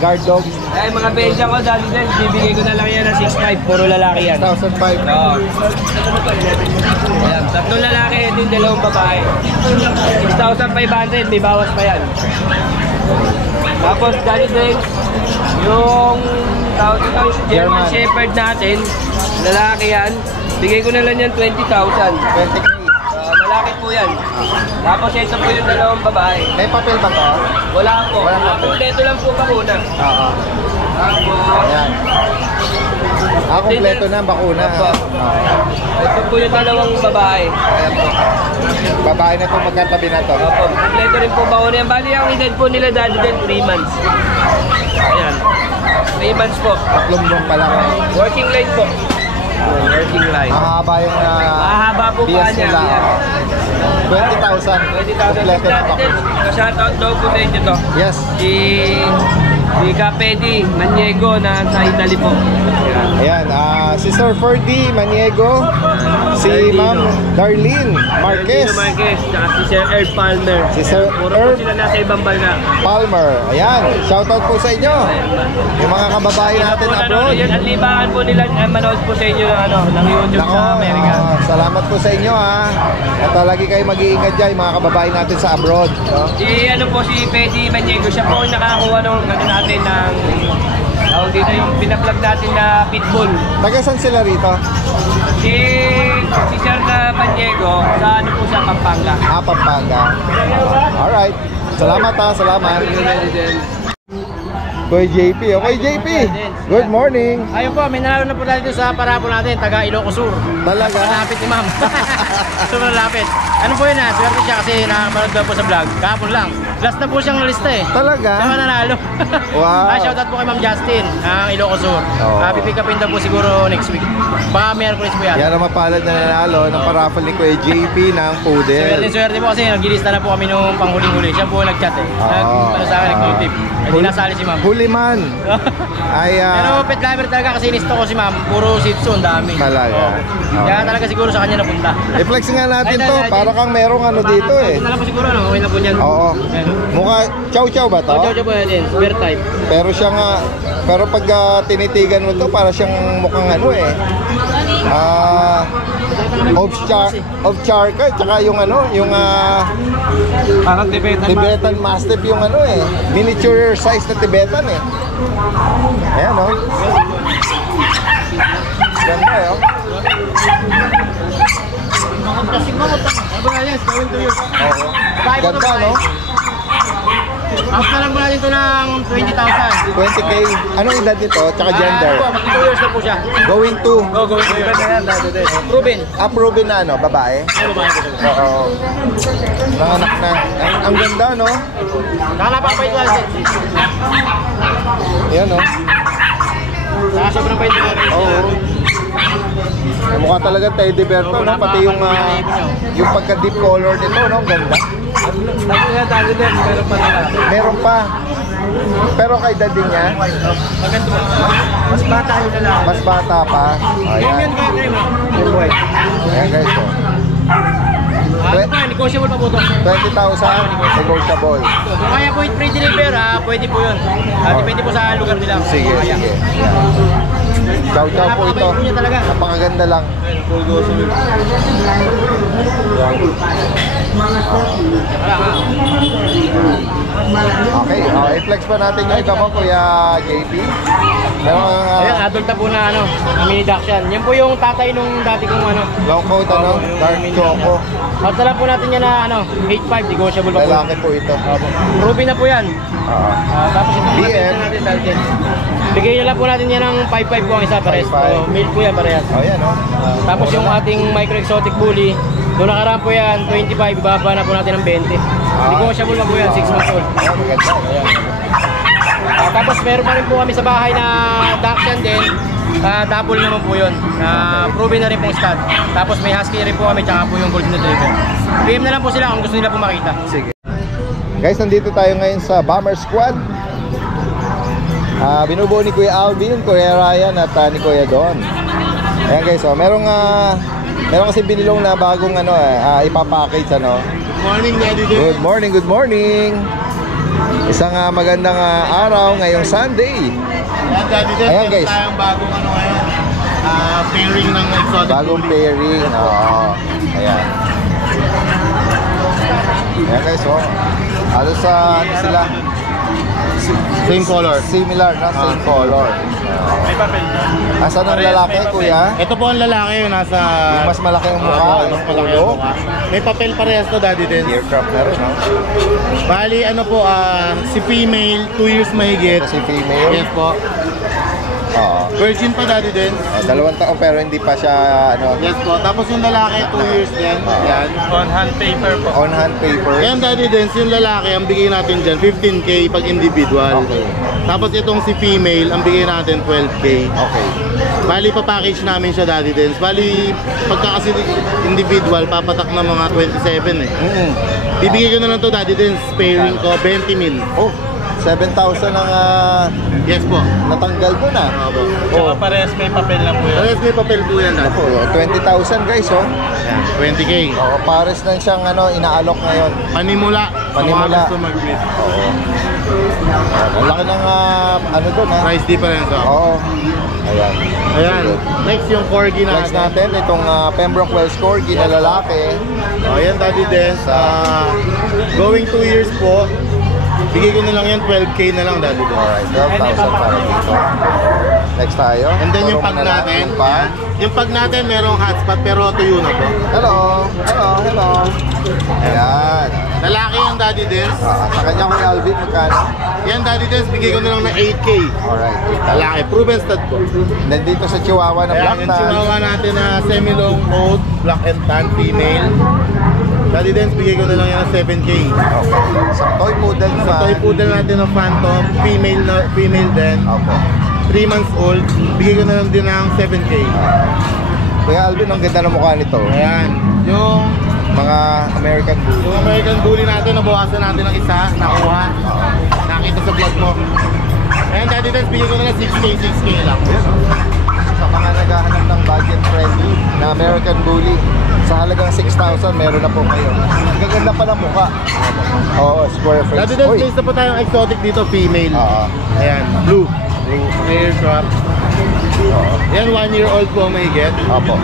guard dogs. Ay, mga Belgian ko, Daddy Del, bibigay ko na lang yan ng 6,500. Puro lalaki yan. 1,500. Oo. Ayan, 3 lalaki, ito yung 2 babae. 6,500, may bawas pa yan. Tapos, Daddy Del, yung German Shepherd natin, lalaki yan, bigay ko na lang yan 20,000. 20K. Lalaki po yan. Tapos ito po yung 2 babae. May papel ba to? Wala po. Wala po. Kompleto lang po bakuna. Oo. Tapos, Ayan. Kompleto na, bakuna. Opo. Ito po yung 2 babae. Ayan po. Babae na to, magkatabi na to. Opo. Kompleto rin po bakuna yan. Bali ang edad po nila Daddy Del, 3 months. Ayan. 3 months po. 3 buwan pa lang. Working line po. Working line. Mahaba yung Mahaba po pa bias niya. nila. Ayan. 20,000. 20,000. Kompleto na bakuna. Shoutout daw po sa inyo to. Yes. Si Capedi Maniego na sa Italy po. Ayan, si Sir Ferdy Maniego, si Ma'am Darlene Marquez, Marquez, tsaka si Sir Earl Palmer. si Sir Puro po Earl sila nasa ibang bansa. Palmer. Ayan, shoutout po sa inyo. Yung mga kababayan natin abroad. At libangan po nila manood po sa inyo ng YouTube Nako, sa Amerika. salamat po sa inyo ha. At lagi kayo mag-iingat dyan, yung mga kababayan natin sa abroad. No? Si Pedi Maniego, siya po ang nakakuha ng natin ng dito yung pinaplug natin na pitbull. Taga saan sila rito? Si Sir Maniego sa sa Pampanga. Pampanga. Alright. Salamat ha, salamat. Kuya JP. Okay, JP. Good morning. Ayun po, may nanalo na po tayo sa parapol natin, taga Ilocos Sur. Talaga? Malapit ni ma'am. Sobrang lapit. Ano po yun swerte siya kasi nakapanood daw po sa vlog. Kahapon lang. Last na po siyang nalista eh. Talaga? Siya mananalo. Wow. Shoutout po kay Ma'am Justin, ang Ilocos Sur. Oh. Pipick upin daw po siguro next week. Baka Miyerkules po yan. Yan ang mapalad na nanalo ng paraffle ni Kuya JP ng poodle. Swerte po kasi naglilista na po kami nung panghuling-huli. Siya po nag-chat eh. Ano sa akin, nag-tip. Hindi nasali si ma'am. Huliman. Ay, Pero pet lover talaga kasi inisto ko si ma'am. Puro Shih Tzu, ang dami. Talaga. Kaya talaga siguro sa kanya napunta. I-flex nga natin to. Para kang merong ano dito eh. Ito na lang po siguro, no? Okay na po niyan. Oo. Mukha, chow-chow ba to? Chow-chow po yan din. Bear type. Pero siya nga, pero pag tinitigan mo to, para siyang mukhang ano eh. Ovcharka, tsaka yung ano, yung Parang Tibetan Mastiff yung ano eh. Miniature size na Tibetan eh. Ayan oh. Ganda eh oh. Oo. Ganda no? House na lang po natin ito ng 20,000. 20K. Anong edad nito? Tsaka gender? Mag 2 years na po siya. Going to? Going to years. Proven. Proven na ano? Babae? Ano ba ito? Oo. Nanganak na. Ang ganda no? Nakalapapay ito lang. Yan no? Saka sobrang pwede na rin. Oo. Mukha talaga teddy bear to, no? Pati yung pagka-deep color nito, no? Ang ganda. Meron pa. Pero kay daddy niya, Maganda ba? Mas bata yung lalaki. mas bata pa. Ayan. Yung boy. Ayan guys, oh. Ano pa, negotiable pa po ito. 20,000 negotiable. Kung kaya po free deliver, pwede po yun. Depende po sa lugar nila. Sige, Kaya. sige. Chow-chow po ito. Napakabait po niya talaga. Napakaganda lang. Okay, i-flex pa natin yung iba mo, Kuya JP. Ayan, adult na po na mini Dachshund. Yan po yung tatay nung dati kong long coat, dark choco. At po natin yan na 8.5, negotiable pa po. Lalaki po ito. Ruby na po yan. Tapos ito po BM. natin dahil bigay na lang po natin yan ng 5.5 po ang isa parehas. 5.5. So, male po yan parehas. Yan Tapos yung ating micro exotic bully, doon nakaraan po yan, 25, ibaba na po natin ng 20. Negotiable pa po yan, 6 months old. Ayan. Tapos meron pa rin po kami sa bahay na Dachshund din. Double naman po yun. Proven na rin pong stud. Tapos may husky rin po kami, tsaka po yung golden retriever. PM na lang po sila kung gusto nila po makita. Sige. Guys, nandito tayo ngayon sa Bomber Squad. Binubuo ni Kuya Alvin, Kuya Ryan at ni Kuya Don. Ayan guys, meron kasi binilong na bagong ipapackage Good morning, Daddy Dens. Good morning, good morning. Isang magandang araw ngayong Sunday. Ayan, Daddy Dens. Ayan, guys. Meron tayong bagong ngayon. Pairing ng exotic Bagong bully. pairing. Ayan. Ayan guys, halos sila Same color. similar na, same color. May papel dyan. Asan ang lalaki, Kuya? Ito po ang lalaki yung nasa... Yung mas malaki ang mukha, mas malaki ang mukha. May papel parehas to, Daddy Dens. Aircraft na rin, Bali, si female, 2 years mahigit. Ito si female. Yes po. Virgin pa, Daddy Dens. 2 taon pero hindi pa siya Yes po. Tapos yung lalaki, 2 years din. Yan. On hand paper po. on hand paper. Ayan, Daddy Dens, yung lalaki, ang bigay natin dyan, 15K pag individual. Okay. Tapos itong si female, ang bigay natin 12K. Okay. Bali, papackage namin siya, Daddy Dens. Bali, pagka kasi individual, papatak na mga 27 eh. Bibigay ko na lang to, Daddy Dens, pairing ko, 20 mil. Oh, 7,000 ang Yes po. natanggal ko na. Tsaka parehas may papel lang po yan. Parehas may papel po yan, Daddy. 20,000 guys, Ayan, 20K. pares na siyang inaalok ngayon. Panimula. Panimula. Sa mga gusto mag-breed. Ang laki ng doon Price difference, Oo. Ayan. Ayan. Next yung corgi Next natin. natin, itong Pembroke Wells Corgi na lalaki. Ayan, Daddy Dens. Going 2 years po. Bigay ko na lang yan, 12K na lang, Daddy Dens. Alright, 12,000 para dito. Next tayo. And then yung Turo pag mo na lang natin, yung pag. yung pag natin merong hotspot pero tuyo na po. Hello. Ayan. Lalaki yung Daddy Dens. Sa kanya Kuya Alvin, magkano? Yan, Daddy Dens, bigay ko na lang ng 8K. Alright. Lalaki, proven stud po. Nandito sa Chihuahua na Ayan, black yung tan. chihuahua natin na semi-long coat, black and tan, female. Daddy Dens, bigay ko na lang yan ng 7K. Okay. Sa toy poodle Sa naman. toy poodle natin ng Phantom, female din. Opo. 3 months old, bigay ko na lang din ng 7K. Kuya Alvin, ang ganda ng mukha nito. Ayan, yung Mga American Bully. Yung American Bully natin, nabawasan natin ng isa, nakuha. Nakita sa vlog mo. Ayan, Daddy Dens, bigay ko na lang 6K lang. Sa mga naghahanap ng budget friendly na American Bully, sa halagang 6,000 meron na po kayo. Ang gaganda pa ng mukha. Oo, square face. Daddy Dens, place na po tayong exotic dito, female. Ayan, blue. Aircraft. Yan, 1 year old po may get. Opo.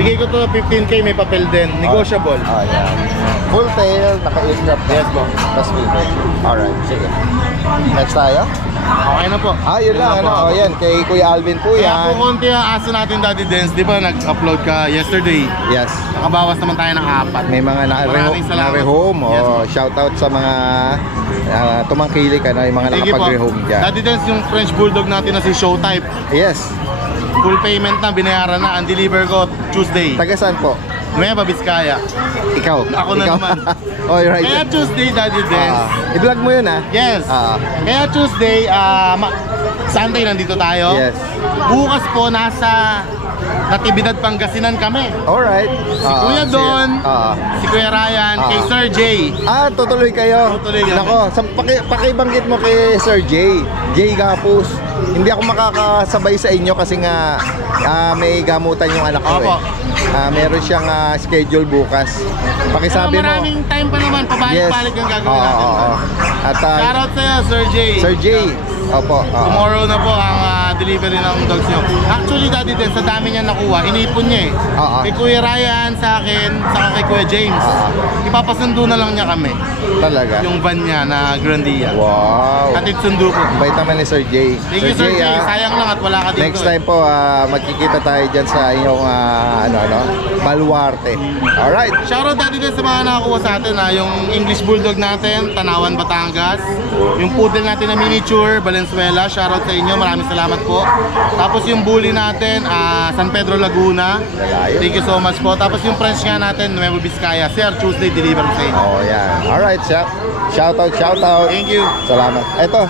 Bigay ko to 15K, may papel din. Negotiable. Ayan. Full tail, naka-aircraft. Yes po. Tapos filter. Alright, sige. Next tayo? Okay na po. Yun lang, O yan, kay Kuya Alvin po Kaya yan. po konti ang aso natin, Daddy Dens. Di ba nag-upload ka yesterday? Yes. Nakabawas naman tayo ng 4. May mga Maraming salamat. na-rehome. Yes, O, shoutout sa mga tumangkilik, yung mga Sige po. nakapag-rehome dyan. Daddy Dens, yung French Bulldog natin na si Showtype. Yes. Full payment na, binayaran na. Ang deliver ko Tuesday. Taga saan po? Nueva Vizcaya. Ikaw. Ako na Ikaw. naman. Oh, you're right. Kaya Tuesday, Daddy Dens. I-vlog mo yun, Yes. Kaya Tuesday, Sunday nandito tayo. Yes. Bukas po nasa Natividad, Pangasinan kami. Alright. Si Kuya Don, si Kuya Ryan, kay Sir Jay. Tutuloy kayo. Tutuloy kami. Nako, pakibanggit mo kay Sir Jay. Jay Gapus. Hindi ako makakasabay sa inyo kasi nga may gamutan yung anak ko. Opo. Meron siyang schedule bukas. Pakisabi mo. Maraming time pa naman, pabalik-balik yung gagawin natin. At Shoutout sa'yo, Sir Jay. Sir Jay. Opo. Tomorrow na po ang delivery ng dogs nyo. Actually, Daddy Dens, sa dami niya nakuha, inipon niya eh. Kay Kuya Ryan, sa akin, saka kay Kuya James. Ipapasundo na lang niya kami. Talaga? Yung van niya na Grandia. Wow. At itsundo ko. Bait naman ni Sir Jay. Thank you, Sir Jay. Sayang lang at wala ka dito. Next time po, magkikita tayo dyan sa inyong baluarte. Alright. Shoutout Daddy Dens sa mga nakakuha sa atin. Yung English Bulldog natin, Tanawan, Batangas. Yung poodle natin na miniature, Valenzuela. Shoutout sa inyo. Maraming salamat po. Tapos yung bully natin, San Pedro, Laguna. Thank you so much po. Tapos yung French nga natin, Nuevo Vizcaya. Sir, Tuesday deliver sa inyo. Oh, yan. Alright, shoutout. Thank you. Salamat. Eto,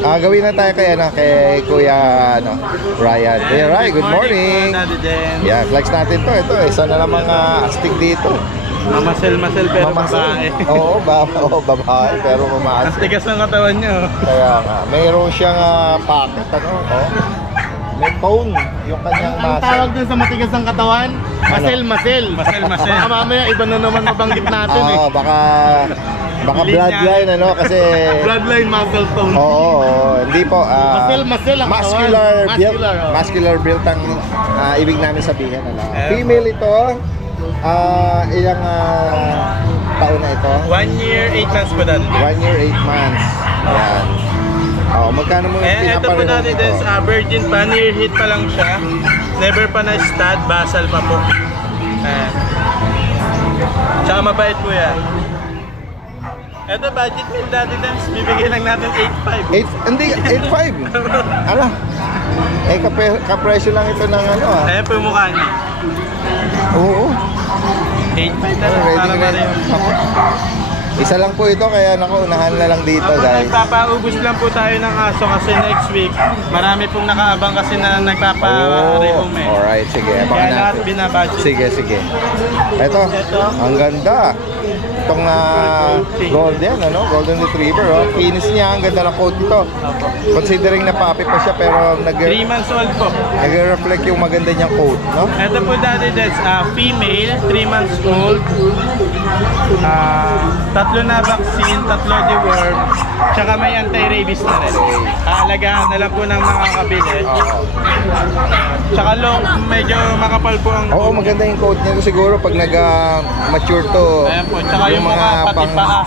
gawin na tayo kay Kuya Ryan. Kuya Ryan, good morning. Yeah, flex natin to. Ito, isa na lang mga astig dito. Masel pero babae. Oo, babae pero mamaas. Ang tigas ng katawan niyo. Kaya nga, mayroon siyang pocket, may phone, yung kanyang Ang tawag dun sa matigas ng katawan, masel. Baka mamaya iba na naman mabanggit natin eh. Oo, baka bloodline kasi bloodline muscle tone. Oo, hindi po. Masel ang muscular build ang ibig namin sabihin. Female ito. Ilang taon na ito? 1 year, 8 months po dati. 1 year, 8 months. Ayan. Magkano mo ito po pinapareho dati ito? Virgin pa, near hit pa lang siya. Never pa na stud, basal pa po. Ayan. Tsaka mabait po yan. Ito budget meal Daddy Dens, bibigyan lang natin 8.5. Hindi, 8.5. Ala. Kapresyo lang ito ng Ayan po yung mukha niya. Oo. 8.5 na lang, Ready. Isa lang po ito, kaya unahan na lang dito. Nagpapaubos lang po tayo ng aso kasi next week marami pong nakaabang kasi na nagpapa-rehome eh. Alright, sige. Kaya lahat binabudget. Sige. Ito, ang ganda. Itong golden retriever. Kinis niya, ang ganda ng coat ito. Considering na puppy pa siya, pero 3 months old po. nag-reflect yung maganda niyang coat, no? Ito po Daddy Dens, female, 3 months old. 3 na vaccine, 3 deworm, tsaka may anti-rabies na rin. Alagaan na lang po ng mga kabili. Tsaka long, medyo makapal po ang... Oo, maganda yung coat niya. Siguro pag nag-mature to, ayan po, tsaka yung mga pati paa.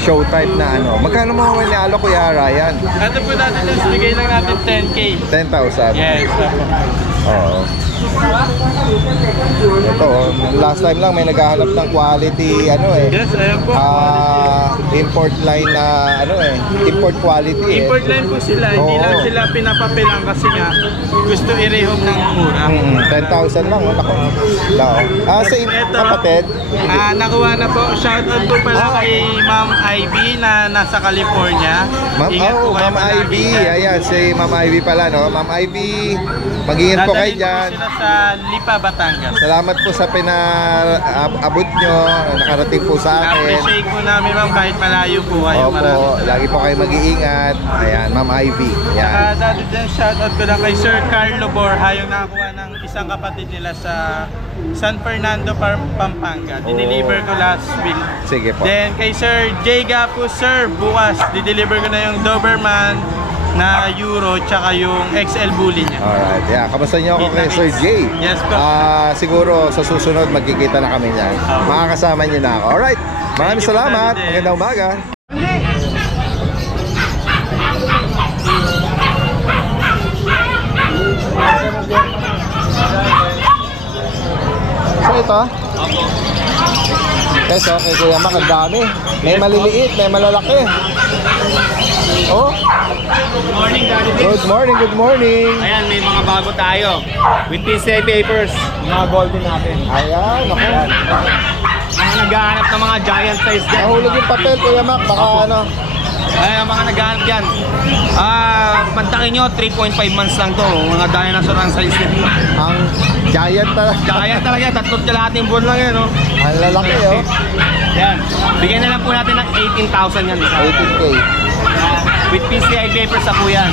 Show type na Magkano mo manalo, Kuya Ryan? Ito po natin yung bigay lang natin 10K. 10,000? Yes. Oo. Ito, last time lang may naghahanap ng quality Yes, ayan po. import line na import quality Import line po sila, hindi lang sila pinapapilang kasi nga gusto i-rehome ng mura. 10,000 lang, nako. Sa kapatid? Nakuha na po. Shoutout po pala kay Ma'am Ivy na nasa California. Ma'am Ivy. Ayan, si Ma'am Ivy pala, no? Ma'am Ivy, mag-ingat po kayo dyan. Sila sa Lipa, Batangas. Salamat po sa pina-abot nyo, nakarating po sa akin. Appreciate po namin ma'am kahit malayo po kayo. Opo, lagi po kayo mag-iingat. Ayan, Ma'am Ivy. Ayan. Dati din shoutout ko lang kay Sir Carlo Borja, yung nakakuha ng isang kapatid nila sa San Fernando, Pampanga. Dineliver ko last week. Sige po. Then kay Sir Jay Gapo, sir, bukas dideliver ko na yung Doberman na Euro tsaka yung XL Bully niya. Alright, kamusta niyo ako kay Sir Jay? Yes po. Siguro sa susunod magkikita na kami niyan. Makakasama niyo na ako. Alright, maraming salamat. Magandang umaga. So ito? Peso, kay Kuya Mac, ang dami. May maliliit, may malalaki. Oh. Good morning, Daddy Dens. Good morning. Ayan, may mga bago tayo. With PCI papers, mga golden natin. Ayan, ako. Mga naghahanap ng mga giant size dyan. Nahulog yung papel, Kuya Mac, baka Ayan, mga naghahanap dyan. Pantakin nyo, 3.5 months lang to. Mga dinosaur ang size nito. ang giant talaga. Giant talaga, 3 kalahating buwan lang yan, no? Ang lalaki, oh. Yan. Bigyan na lang po natin ng 18,000 yan. 18K. With PCI papers sa po yan.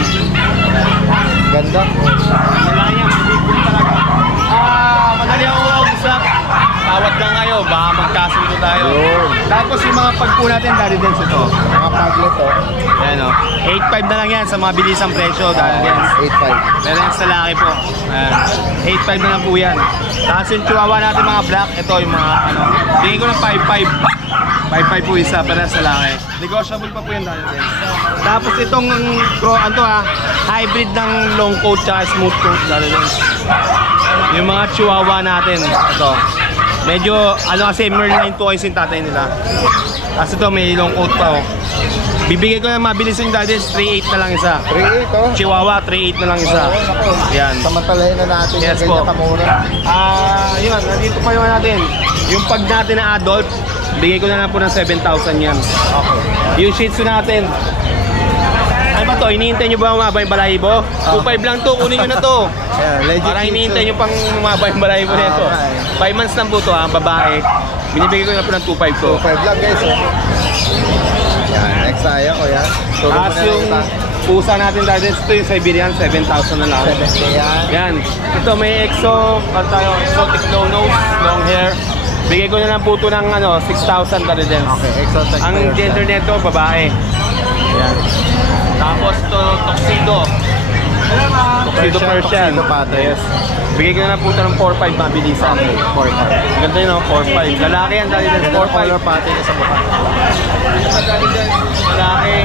Ganda. Malaki yan, big talaga. Madali ako mag-usap. Tawad lang kayo, baka magkasundo tayo. Yun. Tapos yung mga pag po natin, Daddy Dens ito. Mga paglet, oh. Ayan o. 8.5 na lang yan sa mga bilisang presyo, Daddy Dens. 8.5. Pero yung sa laki po. Ayan. 8.5 na lang po yan. Tapos yung chihuahua natin mga black, ito yung mga ano. Bigay ko ng 5.5. 5.5 po isa, pero sa laki. Negotiable pa po yan, Daddy Dens. Tapos itong hybrid ng long coat tsaka smooth coat, Daddy Dens. Yung mga chihuahua natin, ito. Medyo, kasi Merline po kasi yung tatay nila. Tapos ito, may long coat pa, oh. Bibigay ko na mabilis yung Daddy Dens, 3.8 na lang isa. 3.8, oh. Chihuahua, 3.8 na lang isa. Yan. Samantalahin na natin Yes yung po. ganyan kamura. Yun, nandito pa yung natin. Yung pag natin na adult, bigay ko na lang po ng 7,000 yan. Okay. Yung Shih Tzu natin. Ano ba to? Hinihintay nyo ba umaba yung balahibo? 2.5 lang to, kunin nyo na to. Yeah, legit. Parang hinihintay nyo pang umaba yung balahibo nito. 5 months lang po to, babae. Binibigay ko na po ng 2.5 to. 2.5 lang, guys, oh. Yan, next tayo, kuya. Tapos yung pusa natin dahil ito yung Siberian, 7,000 na lang. 70 yan. Yan. Ito may exotic long nose, long hair. Bigay ko na lang po ito ng 6,000 Daddy Dens. Okay, exotic. Ang gender nito, babae. Yan. Tapos ito, tuxedo. Tuxedo Persian. Tuxedo pattern. Yes. Bigay ko na lang po ito ng 4.5 mabilisan. 4.5. Ganda yun, 4.5. Lalaki yan, Daddy Dens, 4.5. Color pattern sa mukha. Lalaki.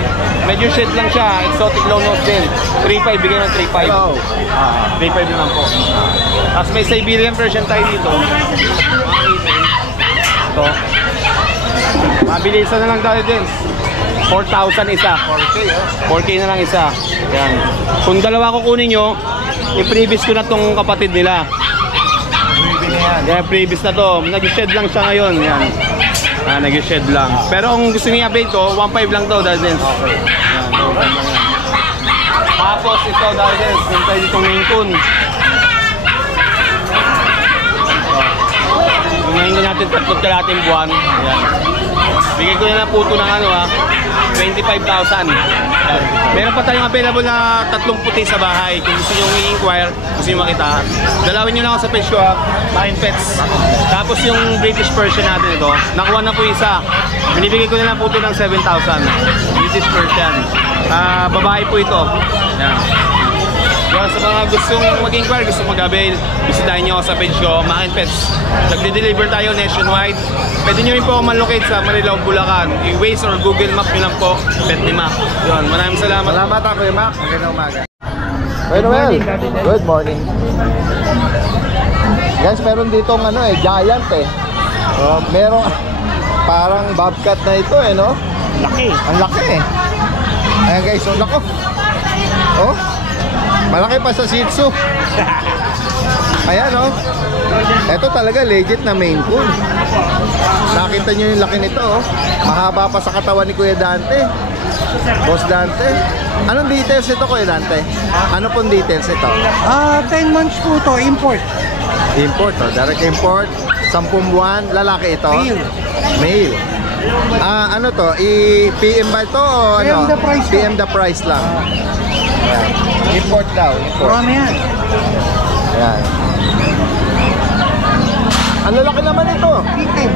Medyo shit lang siya. Exotic long nose din. 3.5. Bigay ng 3.5. Wow. 3.5 lang po. Tapos may Siberian version tayo dito. Ito. Mabilisan na lang Daddy Dens. 4,000 isa. 4K, oh. 4K na lang isa. Yan. Kung dalawa kukunin nyo, i-previous ko na tong kapatid nila. Yan, previous na to. Nag-shed lang siya ngayon. Yan. Nag-shed lang. Pero kung gusto niya update to, 1.5 lang to, Daddy Dens. Okay. Yan, 1.5 lang yan. Tapos ito, Daddy Dens, yung tayo ditong Maine Coon. Gumayin ko natin 3 kalating buwan. Yan. Bigay ko na lang po ito ng 25,000. Meron pa tayong available na 3 puti sa bahay. Kung gusto nyo i-inquire, gusto nyo makita, dalawin nyo lang ako sa page ko, Marine Pets. Tapos yung British Persian natin ito, nakuha na po isa. Binibigay ko na lang po ito ng 7,000. British Persian. Babae po ito. Yan. Yan, sa mga gustong mag-inquire, gustong mag-avail, bisitahin nyo ako sa page ko, Marine Pets. Nagde-deliver tayo nationwide. Pwede nyo rin po ako man-locate sa Marilao, Bulacan. I-Waze or Google Map nyo lang po, Pet ni Mac. Yun, maraming salamat. Salamat ako, Kuya Mac. Magandang umaga. Kuya Noel, good morning. Guys, meron dito giant eh. Meron parang bobcat na ito eh, no? Laki. Ang laki eh. Ayan guys, so lako. Oh, malaki pa sa Shih Tzu. Ayan, oh. Ito talaga legit na Maine Coon. Nakita nyo yung laki nito, oh. Mahaba pa sa katawan ni Kuya Dante. Boss Dante. Anong details ito, Kuya Dante? Ano pong details ito? 10 months po to, import. Import, oh. Direct import. 10 buwan. Lalaki ito? Male. Male. Ano to? I-PM ba ito o ano? PM the price lang. PM the price lang. Ayan. Import daw. Import. Marami yan. Ayan. Ang lalaki naman ito. Kitten.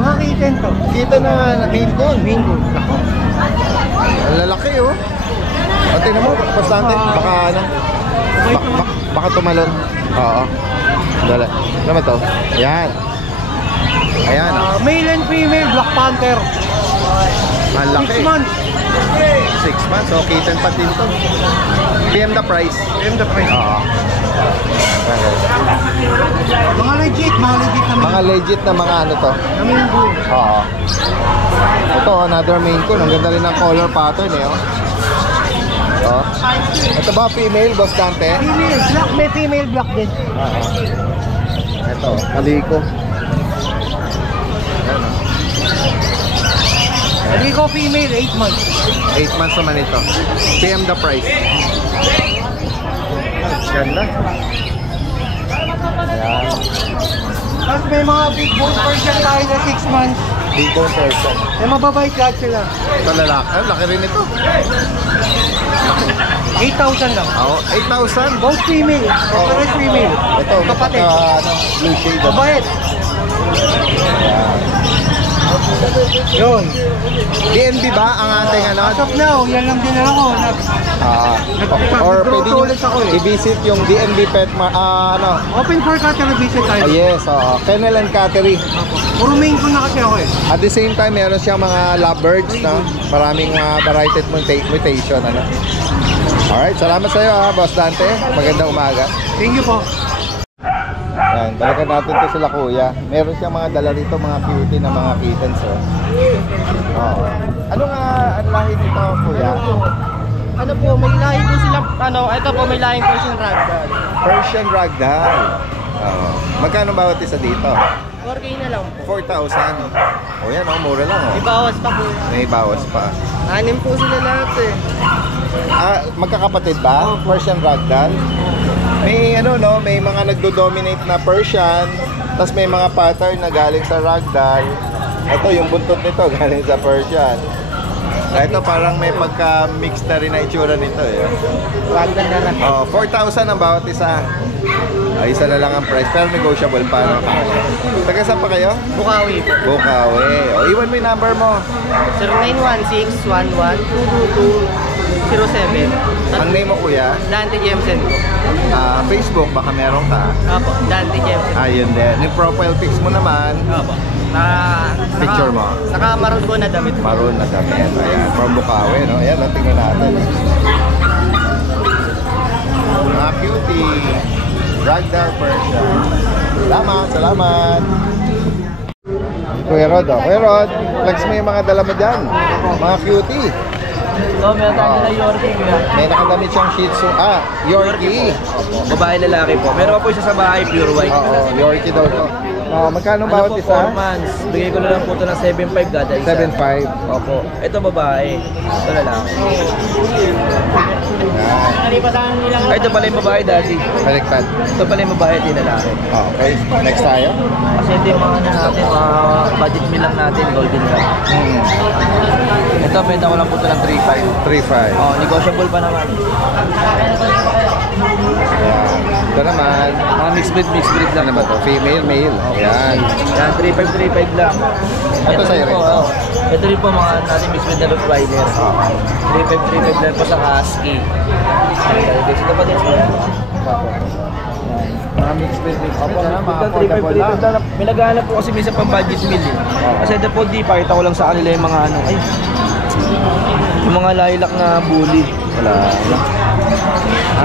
Mga kitten to. Kita na Maine Coon. Maine Coon. Ako. Ang lalaki, oh. O, tingnan mo, bastante. Baka ano? Baka tumalon. Oo. Dala. Ano ba to? Ayan. Ayan, oh. Male and female, Black Panther. Ang laki. 6 months. 6 months. So, kitten pa din to. PM the price. PM the price. Oo. Okay. Mga legit na Mga legit na mga ano to. Na Maine Coon. Oo. Ito, another Maine Coon. Ang ganda rin ng color pattern eh, oh. Oh. Ito ba female, Boss Dante? Female, black, may female black din. Oo. Ito, kaliko. Ayan, oh. Hindi ko female, 8 months. 8 months naman ito. PM the price. Ganda. Ayan. Tapos may mga big bone Persian tayo na 6 months. Big bone Persian. Eh, mababait lahat sila. Ito lalaki. Ang laki rin ito. 8,000 lang. Oo, 8,000. Both female. Pero female. Ito, Kapatid. blue shade. Mabait. Yun. DNB ba ang ating ano? As of now, yan lang din ako. Or pwede nyo ulit ako eh. i-visit yung DNB Pet ano? Open for cattle visit tayo. Yes, kennel and cattery. Puro main ko na kasi ako eh. At the same time, meron siyang mga lovebirds, no? Maraming variety at mutation, ano? Alright, salamat sa iyo, Boss Dante. Magandang umaga. Thank you po. Yan, balikan natin to sila kuya. Meron siyang mga dala rito, mga cutie na mga kittens, oh. Oo. Ano nga ang lahi nito, kuya? Ano po, may lahi po sila, ito po may lahing Persian Ragdoll. Persian Ragdoll. Oo. Magkano bawat isa dito? 4K na lang po. 4,000. O yan, oh, mura lang, oh. May bawas pa po. May bawas pa. 6 po sila lahat eh. Magkakapatid ba? Persian Ragdoll? May may mga nagdo-dominate na Persian, tapos may mga pattern na galing sa Ragdoll. Ito, yung buntot nito galing sa Persian. Ito parang may pagka-mix na rin na itsura nito eh. Ragdoll na lang. 4,000 ang bawat isa. Isa na lang ang price, pero negotiable pa. No? Taga saan pa kayo? Bukawi po. Bukawi. Iwan mo yung number mo. 0916-11-222-07. Ang name mo kuya? Dante Jemsen po. Facebook, baka meron ka. Opo, Dante Jemsen. Ayun din. Yung profile pics mo naman. Opo. Picture mo. Naka-maroon ko na damit. Maroon na damit. Ayan, from Bukawi, no? Ayan, tingnan natin. Mga cutie. Ragdoll Persian. Salamat. Kuya Rod, Kuya Rod, flex mo yung mga dala mo dyan. Mga cutie. Meron tayo na Yorkie kuya. May nakadamit siyang Shih Tzu. Yorkie. Babae lalaki po. Meron po isa sa bahay, pure white. Oo, Yorkie daw to. Magkano bawat isa? 4 months. Bigay ko na lang po ito ng 7.5 kada isa. 7.5. Opo. Ito babae. Ito lalaki. Ay, ito pala yung babae dati. Baliktad. Ito pala yung babae at yung lalaki. Okay, next tayo. Kasi ito yung mga natin, mga budget meal lang natin, golden rat. Ito, benta ko lang po ito ng 3.5. 3.5. Oh, negotiable pa naman. Ayan. Ito naman. Mga mixed breed lang. Ano ba to? Female, male. Ayan. Yan, 3.5 lang. Ito sa'yo rin. Ito rin po mga natin mixed breed na Rottweiler. 3.5 lang po sa husky. Ito pa din sila. Mga mixed breed, Opo, mga affordable lang. may naghahanap po kasi minsan pang budget meal eh. Kasi ito po, di pakita ko lang sa kanila yung mga yung mga lilac na bully. Wala.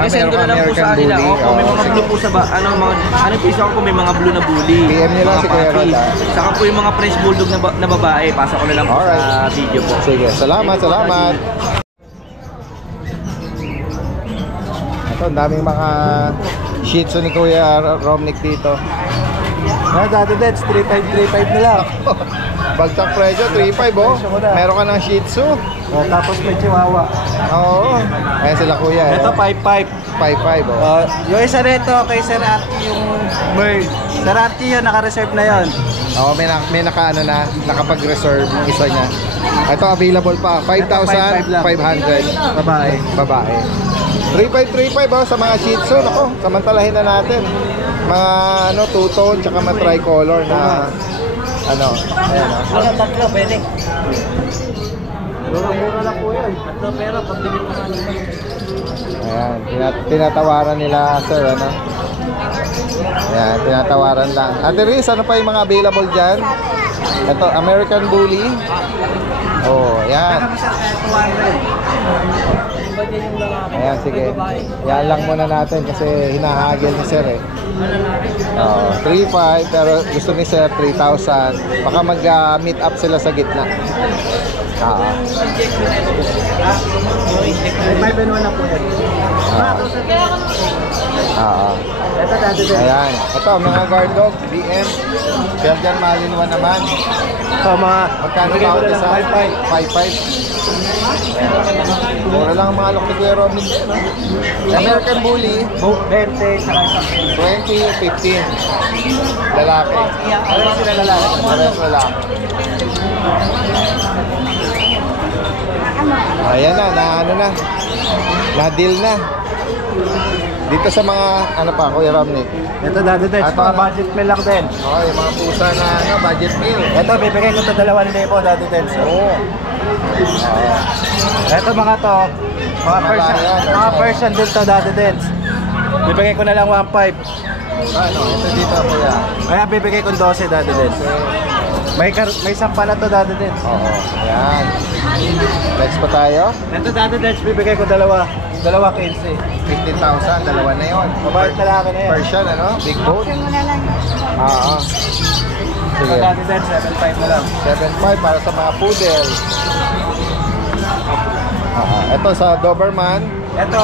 Kasi meron send ko ka na lang po sa American kanila. bully. Opo, may mga blue po sa ano po isa ko may mga blue na bully. PM nyo lang Mga si Kuya puppy. Rod, Saka po yung mga French bulldog na babae. Pasa ko na lang po sa video po. Sige, salamat. Ito, ang daming mga Shih Tzu ni Kuya Romnick dito. Dati that's 3.5 na lang. Bagsak presyo, 3.5 oh. Meron ka ng Shih Tzu. Tapos may chihuahua. Oo. Ayan sila kuya. Ito 5.5. 5.5 oh. Yung isa rito kay Sir Artie yung bird. Sir Artie yun, naka-reserve na yun. Oo, may nakapag-reserve isa niya. Ito available pa, 5,500. Babae. 3.5 oh, sa mga Shih Tzu. Nako, samantalahin na natin. Mga two-tone tsaka mga tricolor na ayan oh. Wala tatlo, pwede. Mura lang po yan. Tatlo pero pag bigyan mo kanina. Ayan, tinatawaran nila sir, ano? Ayan, tinatawaran lang. Ate Riz, ano pa yung mga available dyan? Ito, American Bully. Oh, ayan. Ayan, sige. Yan lang muna natin kasi hinahagil ni sir eh. 3.5 pero gusto ni sir 3,000. Baka mag-meet up sila sa gitna. May benuan na po yan. Ayan. Ito, mga guard dog, BM. Belgian Malinois naman. So, Magkano ba ako isa? 5.5. Mura lang ang mga alok ni Kuya Robin. American Bully, 20, saka 20, 15. Lalaki. Ano sila lalaki? Pares lalaki. Ayan na ano na. Na-deal na. Dito sa mga, ano pa, Kuya Romnick? Ito Daddy Dens, At mga ano? budget meal lang din. Okay, mga pusa na ano, budget meal. Ito, bibigay ko ito 2,000 Daddy Dens. Oo. Ito mga to, mga Persian din to Daddy Dens. Bibigay ko na lang 1,500. Ano, ito dito, Kuya. Kaya bibigay ko 12 Daddy Dens. May sampa na to Daddy Dens. Oo, ayan. Next pa tayo. Ito Daddy Dens, bibigay ko dalawa 15. 15,000, dalawa na yun. Mabait talaki na yan. Persian, ano? Big bone. Oo. Ito Sige. Daddy Dens, 7,500 na lang. 7,500 para sa mga poodle. Ito sa Doberman. Ito,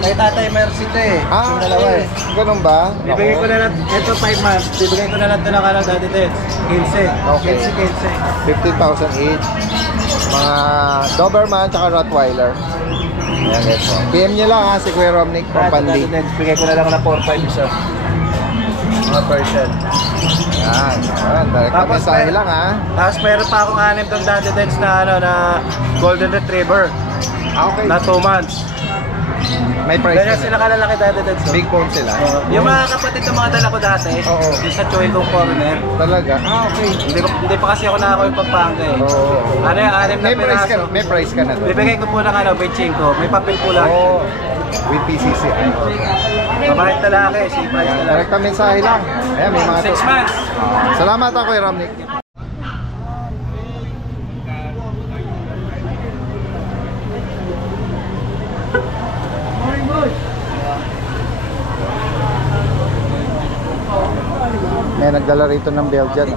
kay Tatay Mercy ito eh. Yung dalawa eh. Ganun ba? Bibigay ko na lang, ito 5 months, bibigay ko na lang ito ng ano, Daddy Dens. 15. Okay. 15,000 each. Mga Doberman tsaka Rottweiler. Ayan guys. PM nyo lang ha, si Kuya Romnick from Pandi. Daddy Dens, bigay ko na lang ng 4,500 isa. Mga Persian. Ayan. Direct mensahe lang ha. Tapos meron pa akong 6 doon Daddy Dens na ano, na Golden Retriever. Okay. Na 2 months. May price Ganyan ka sila na. kalalaki Daddy Dens. Big bone sila. Yung mga kapatid ng mga dala ko dati, Oo. yung sa Choy Kong Foreigner, Talaga? Okay. hindi pa kasi ako nakakuha yung Pampanga eh. Oo. Ano yung 6 na May price ka, piraso? may price ka na doon. Bibigay ko po ng ano, 25. May papel po lang. Oo. With PCC. Mabait talaki, si price na lang. Direct mensahe lang. Ayan, may mga 6 months. Salamat ako kay Romnick. May nagdala rito ng Belgian.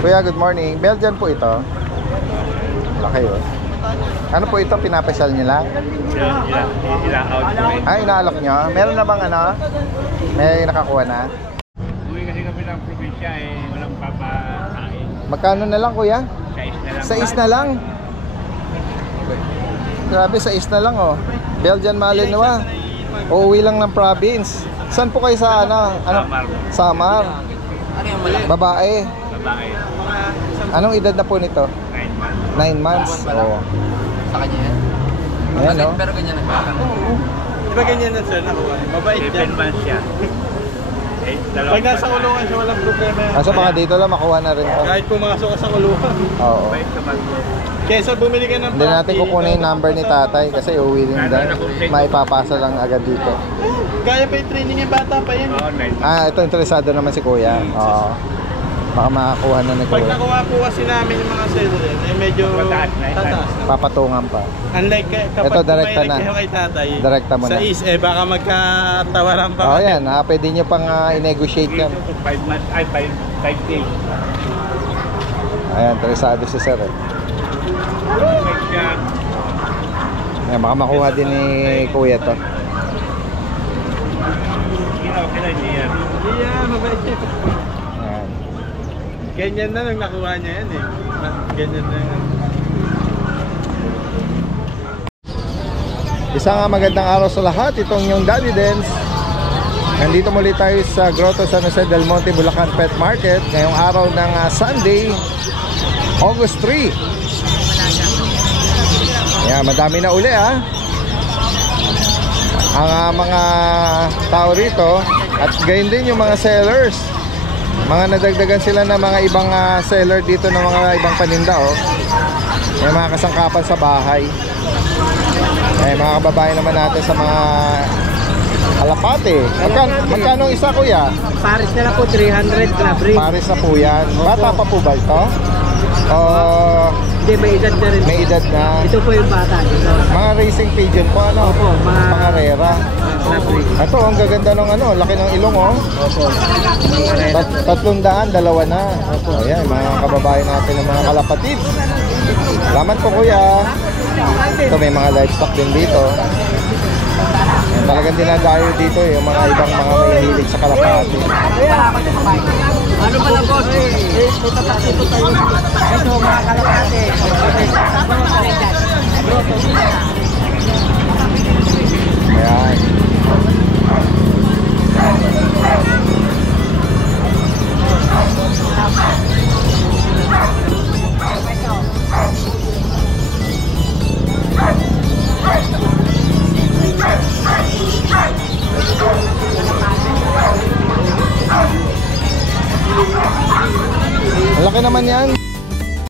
Kuya, good morning. Belgian po ito. Laki oh. Ano po ito? Pinapasyal niyo lang? Inaalok nyo? Meron na bang ano? May nakakuha na? Uwi kasi kami ng probinsya eh, walang papasain. Magkano na lang kuya? Sa is na lang. Sa is na lang? Grabe, sa is na lang oh. Belgian Malinois. Uuwi lang ng province. Saan po kayo sa ano? Samar. Samar. Babae. Babae. Anong edad na po nito? 9 months. 9 months. Oo. Sa kanya yan. Ayan oh. Pero ganyan nagkakano. Di ba ganyan na sir nakuha? Mabait 7 months siya. Eh, Pag nasa kulungan siya, walang problema yan. Kaso baka dito lang makuha na rin to. Kahit pumasok ka sa kulungan. Oo. Bait naman. Kesa bumili ka ng Hindi natin kukunin yung number ni tatay kasi uuwi din dahil maipapasa lang agad dito. Kaya pa yung training yung bata pa yan. Oo, 9 months. Ito interesado naman si kuya. Oo. Baka makakuha na ni Pag kuya. nakuha po kasi namin yung mga seller, eh medyo Mataas na yan. tataas. Papatungan pa. Unlike kapag Ito, direkta kumain na. kayo kay tatay, Direkta mo sa na. is, baka magkatawaran pa. Oo yan. Pwede nyo pang i-negotiate yan. 5 months, ay 5 days. Ayan, interesado si sir eh. Bait siya. Ayan, baka makuha din ni kuya to. Okay na, hindi yan. Yeah, mabait siya. Ayan. Ganyan na nung nakuha niya yan eh. Ganyan na yan. Isang magandang araw sa lahat. Itong yung Daddy Dens. Nandito muli tayo sa Grotto San Jose del Monte, Bulacan Pet Market. Ngayong araw ng Sunday, August 3. Ayan, madami na uli ang mga tao rito. At gayon din yung mga sellers. Mga nadagdagan sila ng mga ibang seller dito ng mga ibang paninda oh. May mga kasangkapan sa bahay. Mga kababayan naman natin sa mga kalapate. Magkano isa kuya? Paris na lang po, 300 Clabri. Paris na po yan. Bata pa po ba ito? O Hindi, may edad na rin. may edad na? Ito po yung bata. Mga racing pigeon po ano? Opo, mga- Pangarera. Clabri. Ito, ang gaganda ng ano, laki ng ilong oh. Opo. 300, dalawa na. Ayan, mga kababayan natin ng mga kalapatid. Salamat po kuya. Ito, may mga livestock din dito. Ayan, talagang dinadayo dito yung mga ibang mga may hilig sa kalapati. Ano ba na boss? Ito tayo. Ito,